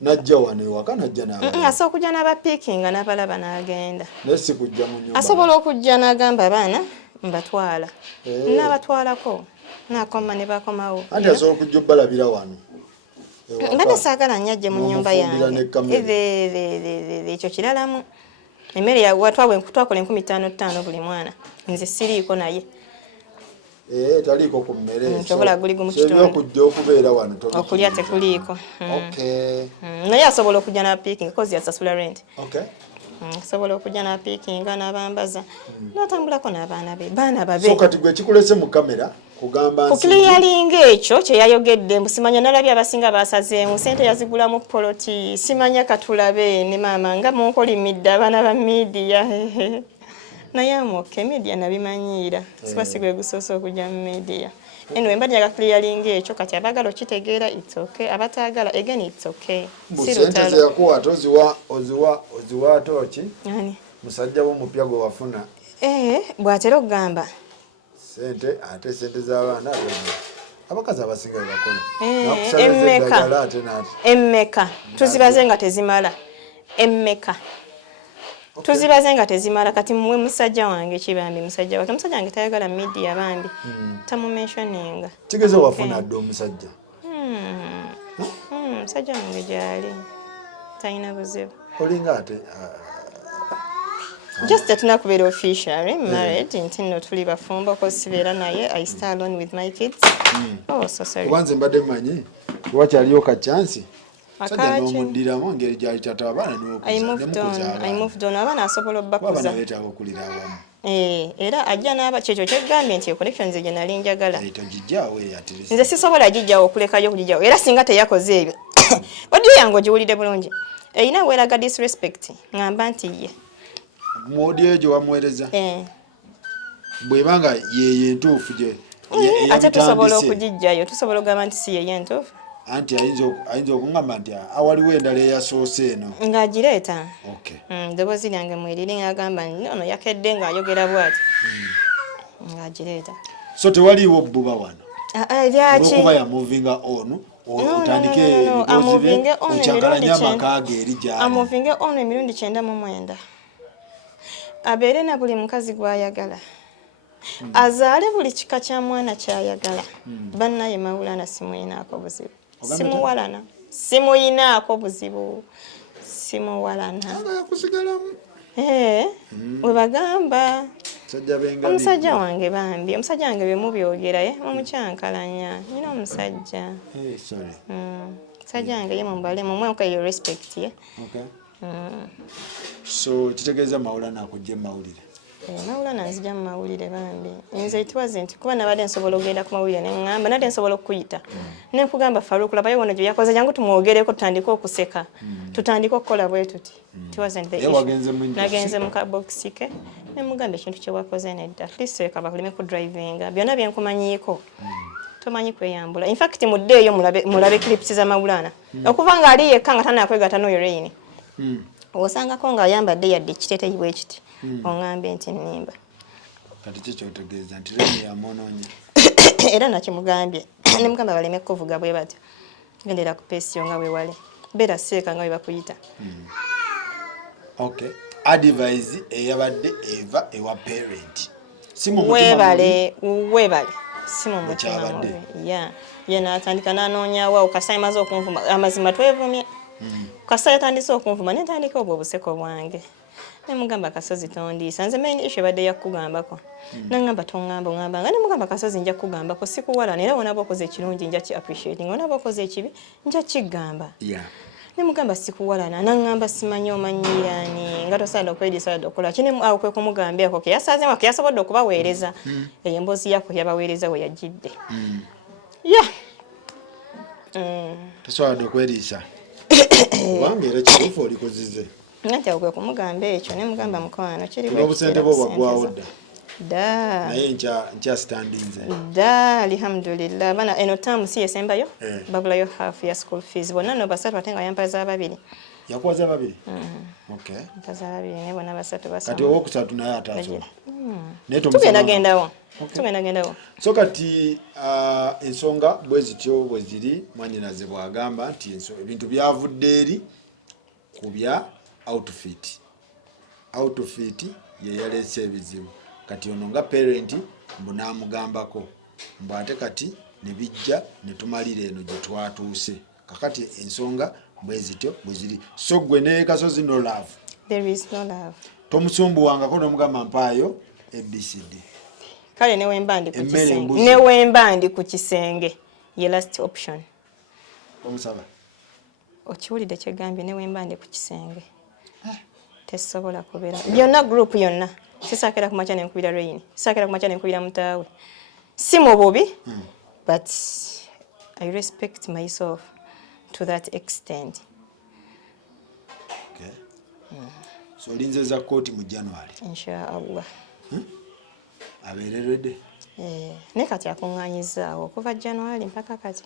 najja wano ewaka najja n'abalaba asobola okujja n'abapiikinga n'abalaba n'agenda naye si kujja mu nyumba asobola okujja n'agamba abaana mbatwala n'abatwalako n'akoma ne bakomawo anti asobola okujja obbalabira wano mbadde saagala nnyajje mu nnyumba yange ekyo kiralamu emmere twakola 15,500 buli mwana nze siriiko naye taliiko ku mmere kyobola guli gumu kitundu okujja okubeera wano okulya tekuliiko naye asobola okujja n'apiikinga kozi yasasula rent asobola okujja n'apiikinga n'abambaza n'atambulako n'abaana be baana babe so kati gwe kikulese mu kamera kugamba ku clearing ekyo kye yayogedde mbusimanya nalabye abasinga basazeemu sente yazigula mu poloti simanya katulabe ne maama nga munkolimidde abaana ba media naye amoke media nabimanyiira sibasigwe gusoose okujja mu media anyway mbadde yaga clearing ekyo kati abagala okitegeera it's okay abataagala again it's okay sente zeyakuwa oziwa toki musajja w'omupya gwe wafuna bw'atera okugamba sente ate sente z'abaana abakazi abasinga bebakola emmeka tuzibaze nga tezimala emmeka tuzibaze nga tezimala kati mwe musajja wange kibambi musajja wange tayagala media bambi tamumentioninga kigeze wafuna dde omusajja musajja wange gyali talina buzibu olinga ate just tetuna kubeera officially married nti nno tuli bafumbo ko sibeera naye I stay alone with my kids so sorry kubanze mbadde mmanyi wakyaliyo ka chance sajja n'omuddiramu ngeri gyali kyata abaana I moved on abaana asobola obbakuza beetaaga okulira awamu era ajja n'aba kyekyo kyegambye nti connections gye nali njagala togijjaawo nze sisobola gijjawo okulekayo okugijjawo era singa teyakoze ebyo odiyo yange ogiwulire bulungi erina weeraga disrespect ngamba nti ye mu audio gye wamuweereza bw'ebanga yeye entuufu gye ate tusobola okugijjayo tusobola okugamba nti si yeye entuufu anti ayinza okungamba nti awaliwo endala eyasoose eno ng'agireeta ddoboozi lyange mweriri ng'agamba ono yakedde ng'ayogera bw'ati ng'agireeta so tewaliiwo bbuba wano lyaki olwokuba yamuvinga ono otandike ebigoozi bye okyagalanye amaka ge eri gyali amuvinge ono emirundi 99 abeere na buli mukazi gw'ayagala azaale buli kika kya mwana ky'ayagala bannaye mawulana simuyinaako buzibu simuyinaako buzibu simuwalana yakusigalamu we bagamba omusajja wange bambi omusajja wange bye mubyogera mumukyankalanya nina omusajja omusajja wange ye mumbale mumweka yo respect ye so kitegeeza Mawulana akujja mawulire Mawulana nzija mu mawulire bambi nze itwaze nti kuba nabadde nsobola okugenda ku mawulire neŋŋamba nadde nsobola okukuyita nekugamba Faruku labayo wono gye yakoze jangu tumwogereko tutandike okuseka tutandike okukola bwe tuti nagenze mu kabokisi ke nemugamba ekintu kye wakoze nedda atleast kaba kulime ku drivinga byonna byenkumanyiiko tomanyi kweyambula in fact mudde eyo mulabe clips za Mawulana okuva nga ali yekka nga tanakwegatta n'oyo Rain osangako ng'ayambadde yadde ekiteeteyi bwe kiti oŋŋambe nti nnimba kati kikyotegeeza nti Rain yamwonoonye era nakimugambye nemugamba baleme kuvuga bwe batyo gendera ku peesiyo nga weewale beera seeka nga bwe bakuyita okay advice eyabadde eva ewa parent weebale si mu mutima mubi ye n'atandika n'anoonyawo kasaayi maze okunvuma amazima twevumye kasaayi atandise okunvuma netandika obwo obuseko bwange nemugamba Kasozi tondiisa nze main issue badde yakugambako nangamba tongamba ongamba nga nemugamba Kasozi nja kugambako sikuwalana era wonaba okoze ekirungi nja ki appreciating wonaba okoze ekibi nja kigamba nemugamba sikuwalana nangamba simanyi omanyiirani nga tosaana okwediisa okola kini awo kwe kumugambyako keyasaazemu keyasobodde okubaweereza eyo emboozi yako yabaweereza we yagidde tosobodde okweriisa kubanga era kituufu olikozize nti awo kwe kumugamba ekyo nemugamba mukwano kirobusente bwo bagwawo dda naye nkyasitandinze dda alhamdulillah bana eno taamu si yesembayo babulayo half ya school fees bonna no basatu ate nga yampaza ababiri yakuwaza babiri mpaza babiri naye bonna basatu kati owokusatu naye atasobola tugendagendawo so kati ensonga bwe zityo bwe ziri mwannyinaze bwagamba nti ebintu byavudde eri ku bya outfit ye yaleese ebizibu kati ono nga parent mbu naamugambako mbu ate kati ne bijja ne tumalira eno gye twatuuse kakati ensonga bwe zityo bwe ziri so gwe ne Kasozi no love tomusumbuwangako n'omugamba mpaayo ABCD kale newemba ndi ku kisenge ye last option omusaba okiwulidde kyegambye newemba ndi ku kisenge tesobola kubeera byonna group yonna sisaakira ku makya nenkubira Rain sisaakira ku makya nenkubira mutaawe si mu bubi but I respect myself to that extent. So olinzeza kooti mu January inshallah abeereredde ne kati akuŋŋaanyizaawo okuva January mpaka kati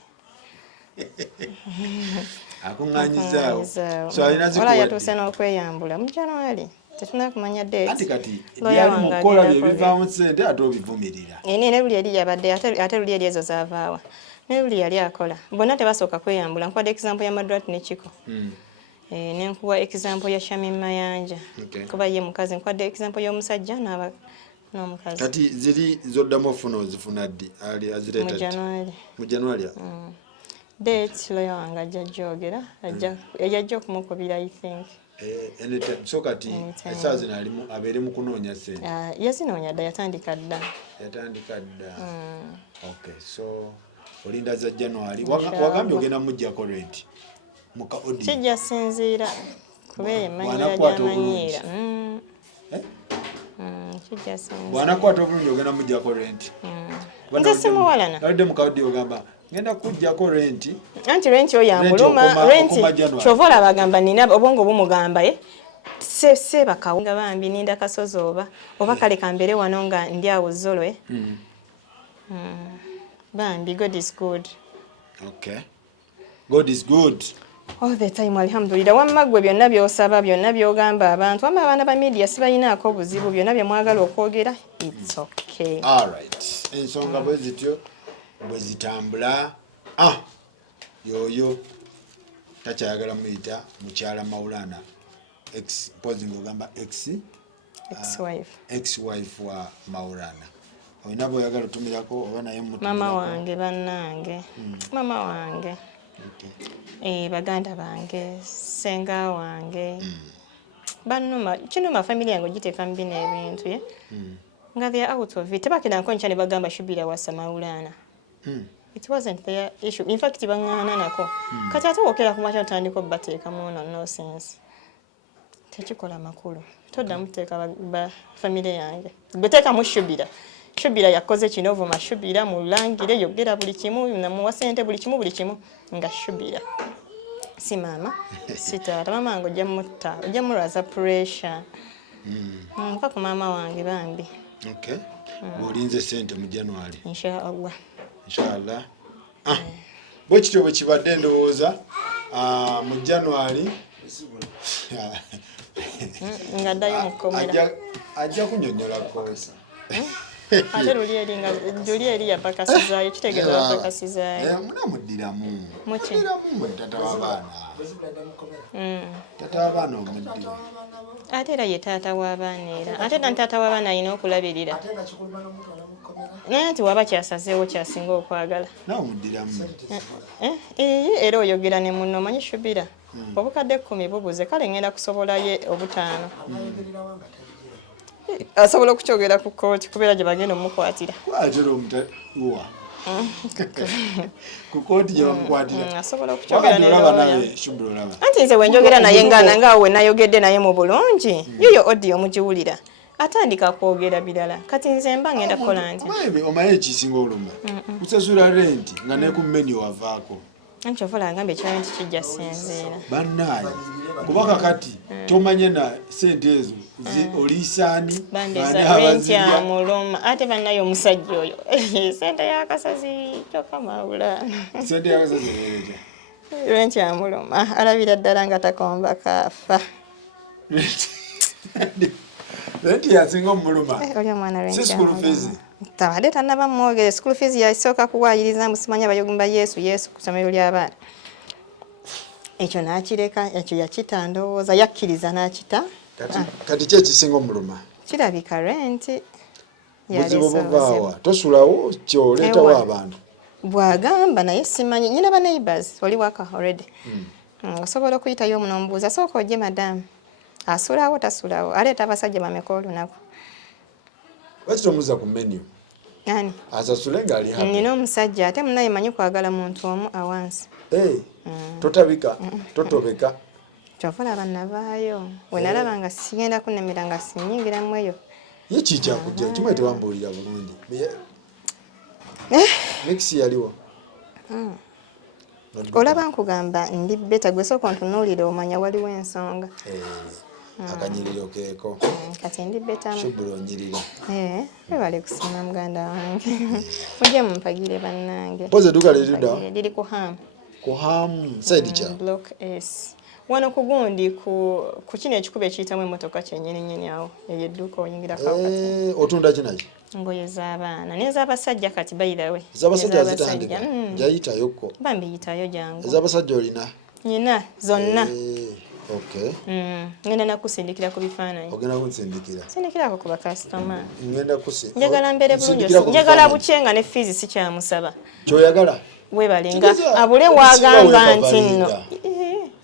akuŋŋaanyizaawo so alina wala yatuuse n'okweyambula mu January tetuna kumanya date ati kati byali mukola bye bivaamu ssente ate obivumirira ne luli yali yabadde ate luli yali ezo zaavaawa ne luli yali akola bonna tebasooka kweyambula nkuwadde example ya Madrat ne Chiko nenkuwa example ya Shami Mayanja kuba ye mukazi nkuwadde example y'omusajja n'omukazi kati ziri zoddamu ofuna ozifuna ddi ali azireeta mu January date loyo wange ajja gyogera yajja okumukubira I think anytime so kati esaawa zino abeere mu kunoonya ssente yazinoonya dda yatandika dda okay so olinda za January wagambye ogenda mujjako rent muka odi kijja sinziira kubeera emmanyiira gy'amanyiira kijja sinziira bw'anakwata obulungi ogenda mujjako rent nze simuwalana naludde muka odi ogamba ngenda kujjako rent anti rent yo yambuluma rent kyova olaba agamba nina obwongo bumugamba se bakawo nga bambi ninda Kasozi oba kale kambere wano nga ndi awo Zolo bambi God is good. Okay, God is good all the time alhamdulillah. Wamma gwe byonna by'osaba byonna by'ogamba abantu wamma abaana ba media sibayinaako buzibu byonna bye mwagala okwogera it's okay. All right, ensonga bwe zityo bwe zitambula yoyo takyayagala muyita mukyala Mawulana posing ogamba ex-wife wa Mawulana olina bw'oyagala otumirako oba naye mama wange bannange mama wange baganda bange senga wange banuma kinuma family yange giteeka mu bino ebintu ye nga they are out of it tebakenda nkoncha ne bagamba shubira wasa maulana it wasn't their issue in fact bangana nako kati ate okera kumacha tandiko bateeka muno no sense tekikola makulu todda muteeka ba family yange beteeka mu shubira yakoze kino vuma shubira mulangire yogera buli kimu na muwa sente buli kimu nga shubira si mama sitaata mama ngo ojja muraza pressure mpa ku mama wange bambi okay olinze sente mu January inshallah bwe kityo bwe kibadde ndowooza mu January nga ddayo mukomera ajja kunyonyola kosa ate luli eri yapakasizaayo kitegeeza yapakasizaayo munamuddiramu tata w'abaana omuddira ate era ye taata w'abaana era ate era taata w'abaana alina okulabirira naye nti waba kyasazeewo kyasinga okwagala nawe omuddiramu era oyogera ne munno omanyi shubira obukadde 10 bubuze kale ngenda kusobolaye obutaano asobola okukyogera ku kooti kubeera gye bagenda omukwatira ku kooti gye bamukwatira asobola okukyogera ne Shubira anti nze wenjogera naye ngaawe we nayogedde naye mu bulungi yoyo audio omugiwulira atandika kwogera birala kati nze mba ngenda kukola nti omaye ekisinga oluma kusasula renti nga ne ku menu wavaako anti ovola ngambye ekyalo nti kijja sinziira bannaye kubaka kati tomanye na sente ezo olisaani renti amuluma ate bannaye omusajja oyo sente y'akasazi tokamawula sente y'akasazi ereja renti amuluma alabira ddala nga takomba kaafa renti yasinga omuluma oli omwana renti school fees tabadde tannaba mwogere school fees yasooka kuwaayiriza musimanya abayogumba yesu ku ssomero ly'abaana ekyo n'akireka ekyo yakita ndowooza yakkiriza n'akita kati ki ekisinga omuluma kirabika renti buzibu buvaawa tosulawo kyoleetawo abantu bw'agamba naye simanyi nyina ba neighbors oli waka already osobola okuyitayo omuno omubuuza sooka ojje madamu asulawo tasulawo aleeta abasajja bameka olunaku lwaki tomuza ku menu ani asasule ng'ali happy nina omusajja ate munaye manyi kwagala muntu omu awansi totabika totobeka kyovola bannavaayo we nalaba nga sigenda kunemera nga sinyingiramu eyo ye kikyakujja kimwe tewambuulira bulungi mixi yaliwo olaba nkugamba ndi beta gwe sooka ontunuulire omanya waliwo ensonga akanyiriro keeko kati ndi beta Shubira onyirira webale kusiima muganda wange mujje mumpagire bannange poze duka lirida liri ku hamu side cha block S wano kugundi ku kino ekikuba ekiyitamu emmotoka kyennyini awo eyo edduuka oyingira kawakati otunda kinaki ngoye z'abaana n'ez'abasajja kati bayirawe ez'abasajja zitandika jayitayokko bambi yitayo jangu ez'abasajja olina nyina zonna okay ngenda nakusindikira ku bifaananyi ogenda kunsindikira sindikirako ku bakasitoma ngenda kusi njagala mbeere bulungi njagala bukyenga ne fiizi sikyamusaba kyoyagala webalinga abule wagamba nti nno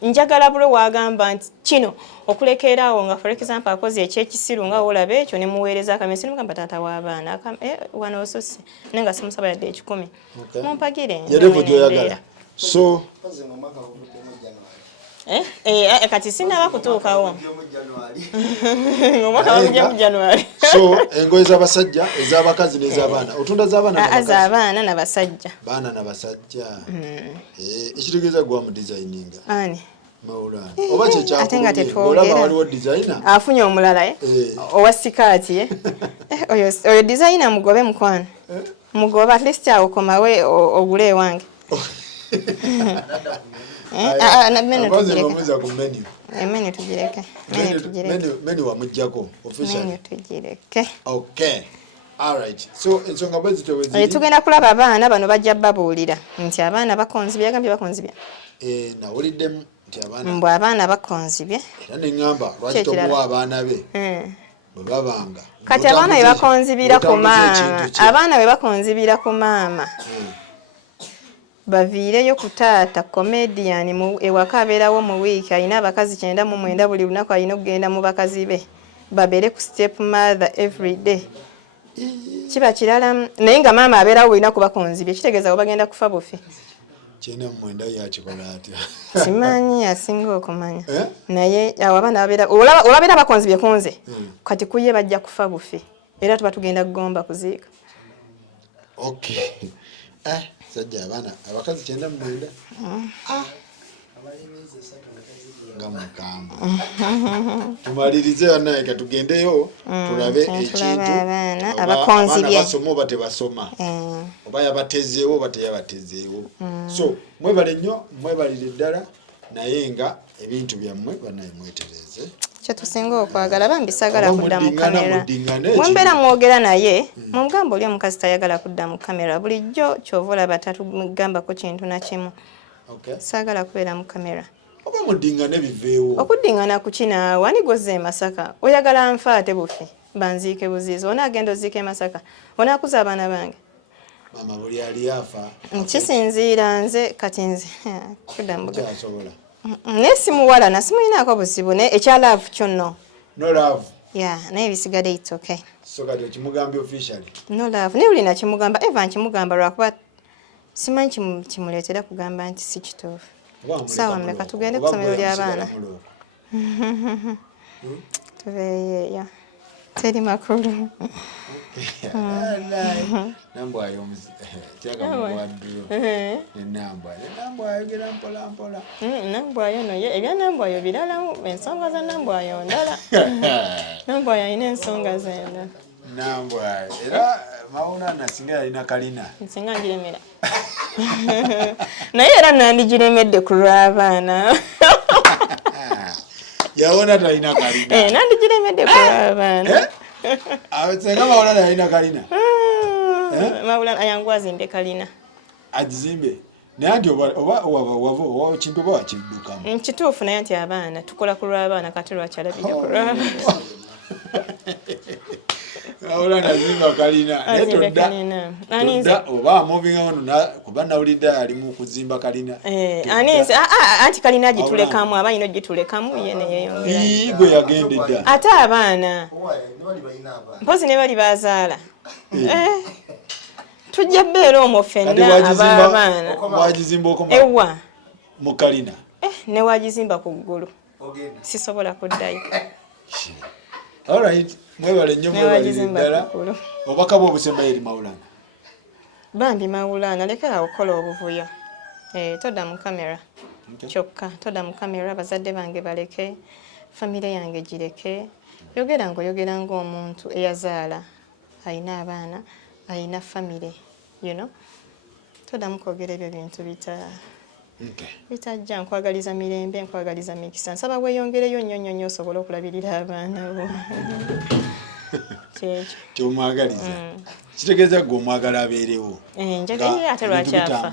njagala bule wagamba nti kino okulekeraawo nga for example akoze ekyekisiru nga olaba ekyo ne muweereza akamesi nimugamba taata w'abaana wano osose naye nga simusaba yadde 10 mumpagire yadevo gyoyagala so kati sinaba kutuukawo omwaka bagujja mu January so engoye z'abasajja ez'abakazi n'ez'abaana otunda z'abaana n'abasajja baana n'abasajja ekitegeeza gwa mu designinga ani Maulana oba ate nga tetwogera waliwo designer afunye omulala owa sikaati oyo designer mugobe mukwano mugobe at least awo komawe ogule ewange menu tugireke menu wamujjako officially tugireke okay alright so ensonga bwe zito bwe ziri tugenda kulaba abaana bano bajja babuulira nti abaana bakonzibye yagambye bakonzibye nawuliddemu nti mbwe abaana bakonzibye era neŋŋamba lwaki tomuwa abaana be bwe babanga kati abaana bwe bakonzibira ku maama abaana bwe bakonzibira ku maama baviireyo ku taata comedian ewaka abeerawo mu wiiki alina abakazi 99 buli lunaku alina okugenda mu bakazi be babeere ku step mother every day kiba kirala naye nga maama abeerawo bulina kubakonzibye kitegeeza bo bagenda kufa bufi kyena mwenda yakikola atya simanyi asinga okumanya naye awo abaana olabeera bakonzibye kunze kati kuye bajja kufa bufi era tuba tugenda kugomba kuziika okay sajja abaana abakazi 99 nga mukamba tumalirize naye katugendeyo tulabe ekintu abakonzibye basoma oba tebasoma oba yabatezeewo oba teyabatezeewo so mwebale nnyo mwebalire ddala naye nga ebintu byammwe banaye mwetereze kyetusinga okwagala bambi sagala kudda mu kamera mwembeera mwogera naye mugamba oli omukazi tayagala kudda mu kamera bulijjo kyova olaba tatugambako kintu nakimu sagala kubeera mu kamera oba muddingane biveewo okuddingana ku kinaawo ani gozza e Masaka oyagala nfaate bufi banziike buziizi onaagenda oziika e Masaka onaakuza abaana bange mama buli ali afa kisinziira nze kati nze kudda mu naye simuwala nasimulinaako buzibu ekya love kyonno no love naye bisigadde it's okay so kati okimugambye officially no love naye buli nakimugamba eva nkimugamba lwakuba simanyi kimuleetera kugamba nti si kituufu sawa mmeka tugende ku ssomero ly'abaana tubeeyeeyo teri makulu nambwayo kyagamuwadduyo nambwayo ayogera mpola mpola nambwayo noye ebya nambwayo biralamu ensonga za nambwayo ndala nambwayo alina ensonga zenda nambwayo era mawulana singa yalina kalina nsinga njiremera naye era nandigiremedde ku lw'abaana yawona talina kalina nandigiremedde ku lw'abaana senga mawulana yalina kalina mawulana ayangu azimbe kalina agizimbe naye nti oba kintu oba wakiddukamu kituufu naye nti abaana tukola ku lw'abaana kati lwakyalabire ku lw'abaana mawulana azimba kalina naye todda oba moving on kuba nawulidde ali mu kuzimba kalina anti kalina agitulekamu aba yino gitulekamu ye neyeyongera gwe yagendedda ate abaana mpozi ne bali bazaala tujja bbeera omwo ffenna ab'abaana ewa mu kalina ne wagizimba ku ggulu sisobola kuddayo alright mwebale nnyo mwebalire ddala obubaka bwe obusembayo eri mawulana bambi mawulana lekera okukola obuvuyo todda mu kamera kyokka todda mu kamera abazadde bange baleke famire yange gireke yogera ng'omuntu eyazaala alina abaana alina famire toddamu kwogera ebyo bintu bitajja nkwagaliza mirembe nkwagaliza mikisa nsaba weeyongereyo nnyo osobole okulabirira abaana bo kyomwagaliza kitegeeza gwe omwagala abeerewo njagala ate lwakyafa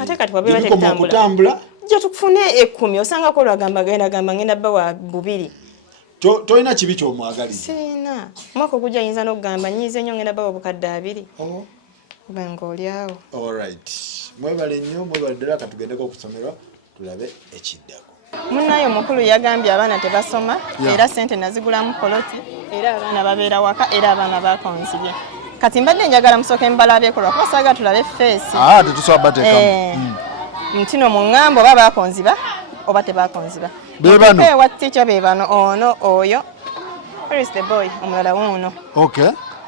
ate kati wabeera tekutambula jja tukufune 10 osangako lwagamba genda bba wa 2 tolina kibi kyomwagaliza sirina omwaka ogujja ayinza n'okugamba nyiize nnyo ngenda bba wa bukadde 2 benga oliawo alright mwebale nnyo mwebale ddala katugendeko okusomera tulabe ekiddako munnayo omukulu yagambye abaana tebasoma era sente nazigulamu poloti era abaana babeera waka era abaana bakonzibye kati mbadde njagala musooke mbalabyeko lwakuba saaga tulabe feesi tetusobola bateekamu ntino mu ŋŋambo oba bakonziba oba tebakonziba ewa tica be bano ono oyo where is the boy omulala wuuno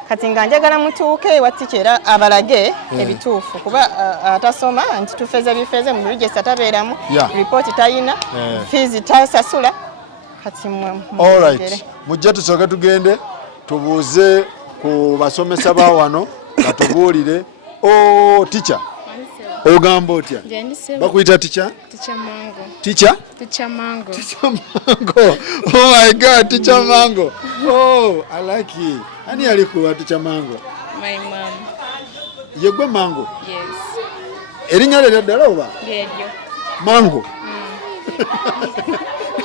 kati nga njagala mutuuke ewa tica era abalage ebituufu kuba atasoma nti tufeze bifeze mu register tabeeramu ripooti tayina fiizi tasasula kati mujja tusooke tugende tubuuze ku basomesa ba wano katubuulire tica ogamba otya bakuyita tica Mango. Oh my god, Teacher Mango. Oh, I like it. Ani alikuwa Teacher Mango? My mom. Yegwe Mango? Yes. Erinnya lye ddala oba? Lyeryo. Mango.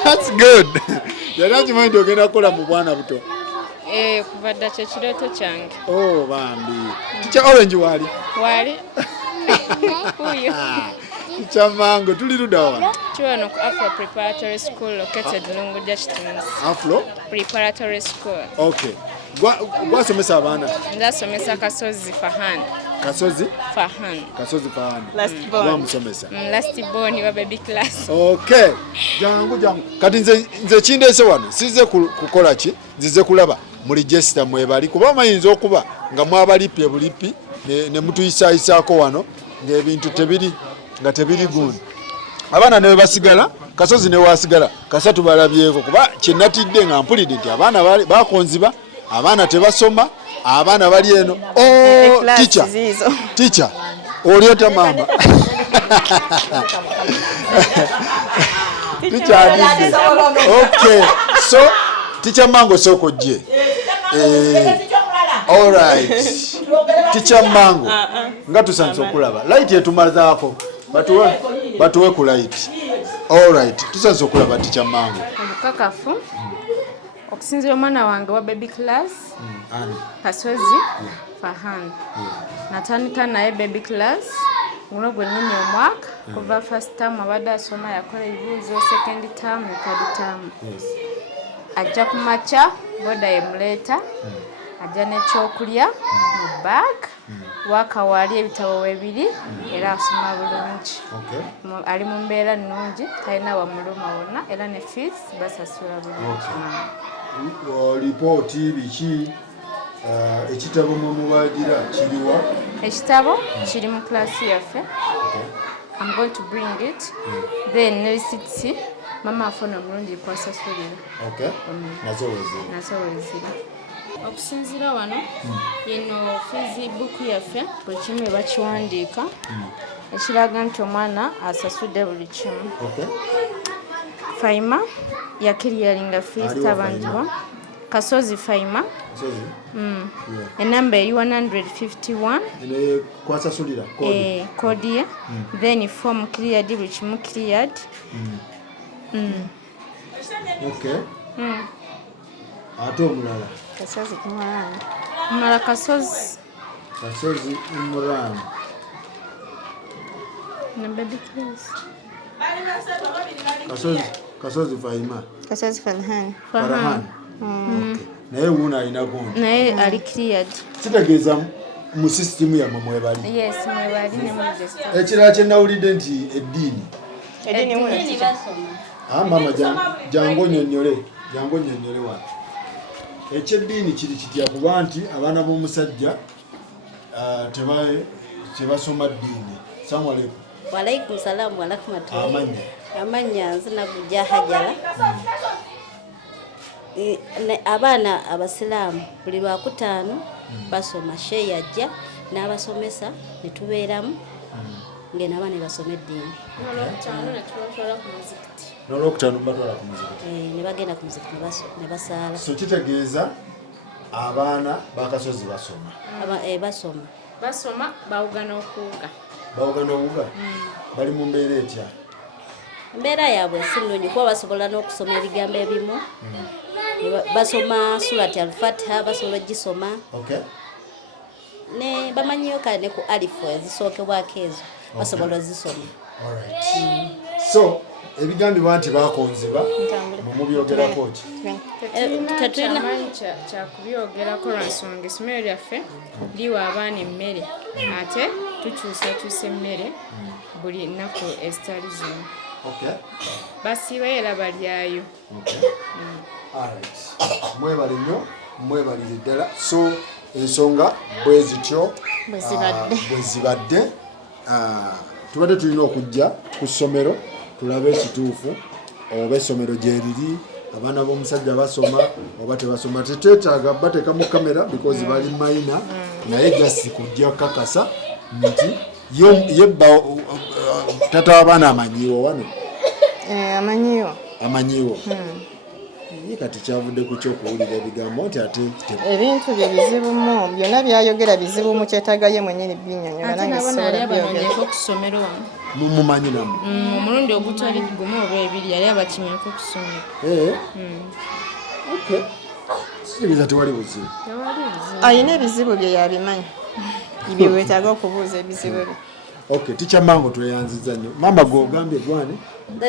That's good. Yali kimanyi nti ogenda kukola mu bwana buto. Kuva dda kye kirooto kyange. Oh, bambi. Teacher Orange wali? Wali. Teacher Mango tuli ludawa. Chiwano ku Afro Preparatory School located Lunguja Kitons. Afro Preparatory School. Okay. Gwasomesa abaana? Ndasomesa Kasozi Fahan. Kasozi Fahan. Last born. Wamusomesa. Last born wa baby class. Okay. Jangu. Kati nze kindese wano size kukola ki? Nzize kulaba mu register mwebali kuba mayinza okuba nga mwabalipi ebulipi ne mutuyisayisaako wano ng'ebintu tebiri gundi. Abaana ne basigala Kasozi ne wasigala kasatu balabyeko kuba kyenatidde nga mpulidde nti abaana bakonziba abaana tebasoma abaana bali eno teacher oliota mama teacher adidde. Okay, so Teacher Mango soko je all right. Teacher Mango nga tusanze okulaba light etumazaako batuwe ku light. All right, tusanze okulaba Teacher Mango Obukakafu okusinzira omwana wange wa baby class Kasozi Fahan. Natandika naye baby class guno gwennyini omwaka kuva first term abadde asoma yakola ebibuuzo second term ne third term. Ajja ku makya boda yemuleeta ajja n'ekyokulya mu bag wakawaali ebitabo 2 era asoma bulungi. Ali mu mbeera nnungi talina wamuluma wonna era ne fees basasula bulungi. Lipooti biki ekitabo mwemubagira kiriwa? Ekitabo kiri mu klasi yaffe. I'm going to bring it. Then receipts mama afuna omulungi kwasasulira. Okay. Nazo wezira. Okusinzira wano yino fees book yaffe buli kimu bakiwandiika ekiraga nti omwana asasudde buli kimu. Faima yakiriyalinga fees tabanjibwa Kasozi Faima. Enamba eri 151 kwasasulira code ye. Then form cleared buli kimu cleared. Okay. Ate omulala Kasozi kumulanga. Omulala Kasozi omulanga. Ne baby class. Kasozi Faima. Kasozi Farhan. Okay. Naye wuuna alina gundi. Naye ali cleared. Kitegeeza mu system yammwe mwebali. Yes, mwebali ne mu register. Ekirala kye nawulidde nti eddiini basoma. Mama jangu nnyonnyole wano. Ekyeddiini kiri kitya kuba nti abaana b'omusajja tebasoma ddiini. Salamu aleikum. Walaikum salamu wa rahmatullahi. Amanya nzina kujja hajala. Abaana abasiraamu buli lwakutaano basoma shehe yajja n'abasomesa ne tubeeramu ngena abaana basoma eddiini. N'olwokutaano batwala ku muzikiti. Ne bagenda ku muzikiti ne basaala. So kitegeeza abaana b'Akasozi basoma. Basoma bawugana okuwuga. Bali mu mbeera etya? Mbeera yaabwe si nnungi kuba basobola n'okusoma ebigambo ebimu. Basoma surati al-Fatiha basobola gisoma. Okay. Ne bamanyiyo kale ne ku alifu ezisookebwako ezo basobola zisoma. All right. So ebigambibwa nti bakonziba mubyogerako ki? Tetulina kyakubyogerako lwansonga essomero lyaffe liwa abaana emmere ate tukyusakyusa emmere buli nnaku ezitali zimu. Okay. Basiiba era balyayo. Okay. All right. Mwebalire ddala. So ensonga bwe zityo bwe zibadde tubadde tulina okujja ku ssomero tulabe ekituufu oba essomero gye riri abaana b'omusajja basoma oba tebasoma. Teteetaaga bateeka mu kamera because bali mayina naye gasi kujja kakasa nti yebba tata w'abaana amanyiiwo wano. Amanyiiwo. Ye kati kyavudde ku kyokuwulira ebigambo nti ate ebintu bye bizibumu byonna byayogera bizibumu kyetaaga ye mwennyini binnyonnyola nange sobola byogera ku ssomero wano. Mumumanyi nammwe? Omulundi ogutali gumu oba ebiri yali abakimyeko ku ssomero. Okay. Kitegeeza tewali buzibu. Ayina ebizibu bye yabimanyi. Ibyo weetaaga okubuuza ebizibu bye. Okay, ticha mango tweyanziza nnyo. Mama go gambye gwane?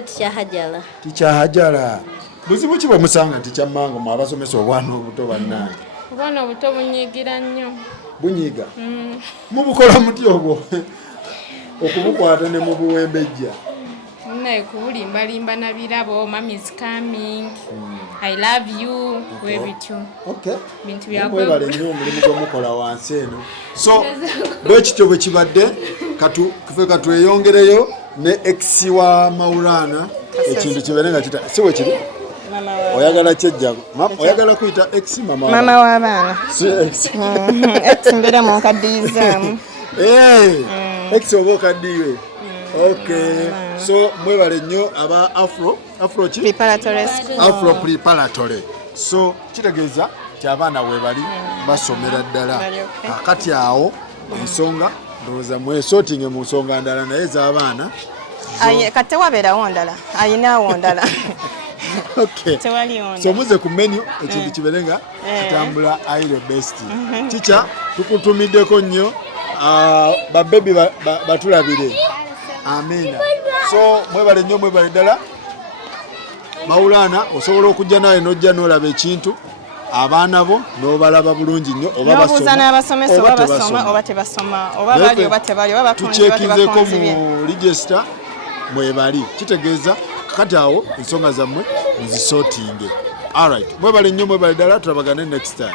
Ticha Hajala. Ticha Hajala. Buzibu ki bamusanga ticha mango mwabasomesa obwana obuto bannange? Obwana obuto bunyigira nnyo. Bunyiga? Mubukola muti ogwo? Okubukwata ne mu buwembejja. Naye kubulimbalimba na birabo, mommy is coming, I love you, we bityo. Okay. Bintu byakwebale nnyo omulimu gwomukola wansi eno. So bwekityo bwe kibadde katweyongereyo ne ex wa Maulana ekintu kibeere nga kita si bwe kiri oyagala kyejjago oyagala kuyita ex mama w'abaana si ex ex mbeera mu nkaddiizaamu ex oba okaddiiwe. Okay, so mwebale nnyo aba afro ki? Afro preparatory. So kitegeeza ti abaana weebali basomera ddala. Kati awo ensonga ndowooza mwesotinge mu nsonga ndala naye z'abaana kati tewabeerawo ndala ayinaawo ndala. Okay. So muze ku menu ekintu kibeere nga kitambula aile best. Ticha tukutumiddeko nnyo babebi batulabire. Amina. So mwebale nnyo mwebale ddala. Maulana osobola okujja naye n'ojja n'olaba ekintu abaana bo n'obalaba bulungi nnyo oba basoma n'obuuza n'abasomesa oba basoma oba tebasoma oba bali oba tebali oba batunzi tukyekizeko mu register mwebali kitegeeza kakati awo ensonga zammwe nzisotinge. Alright, mwebale nnyo mwebale ddala tulabagane next time.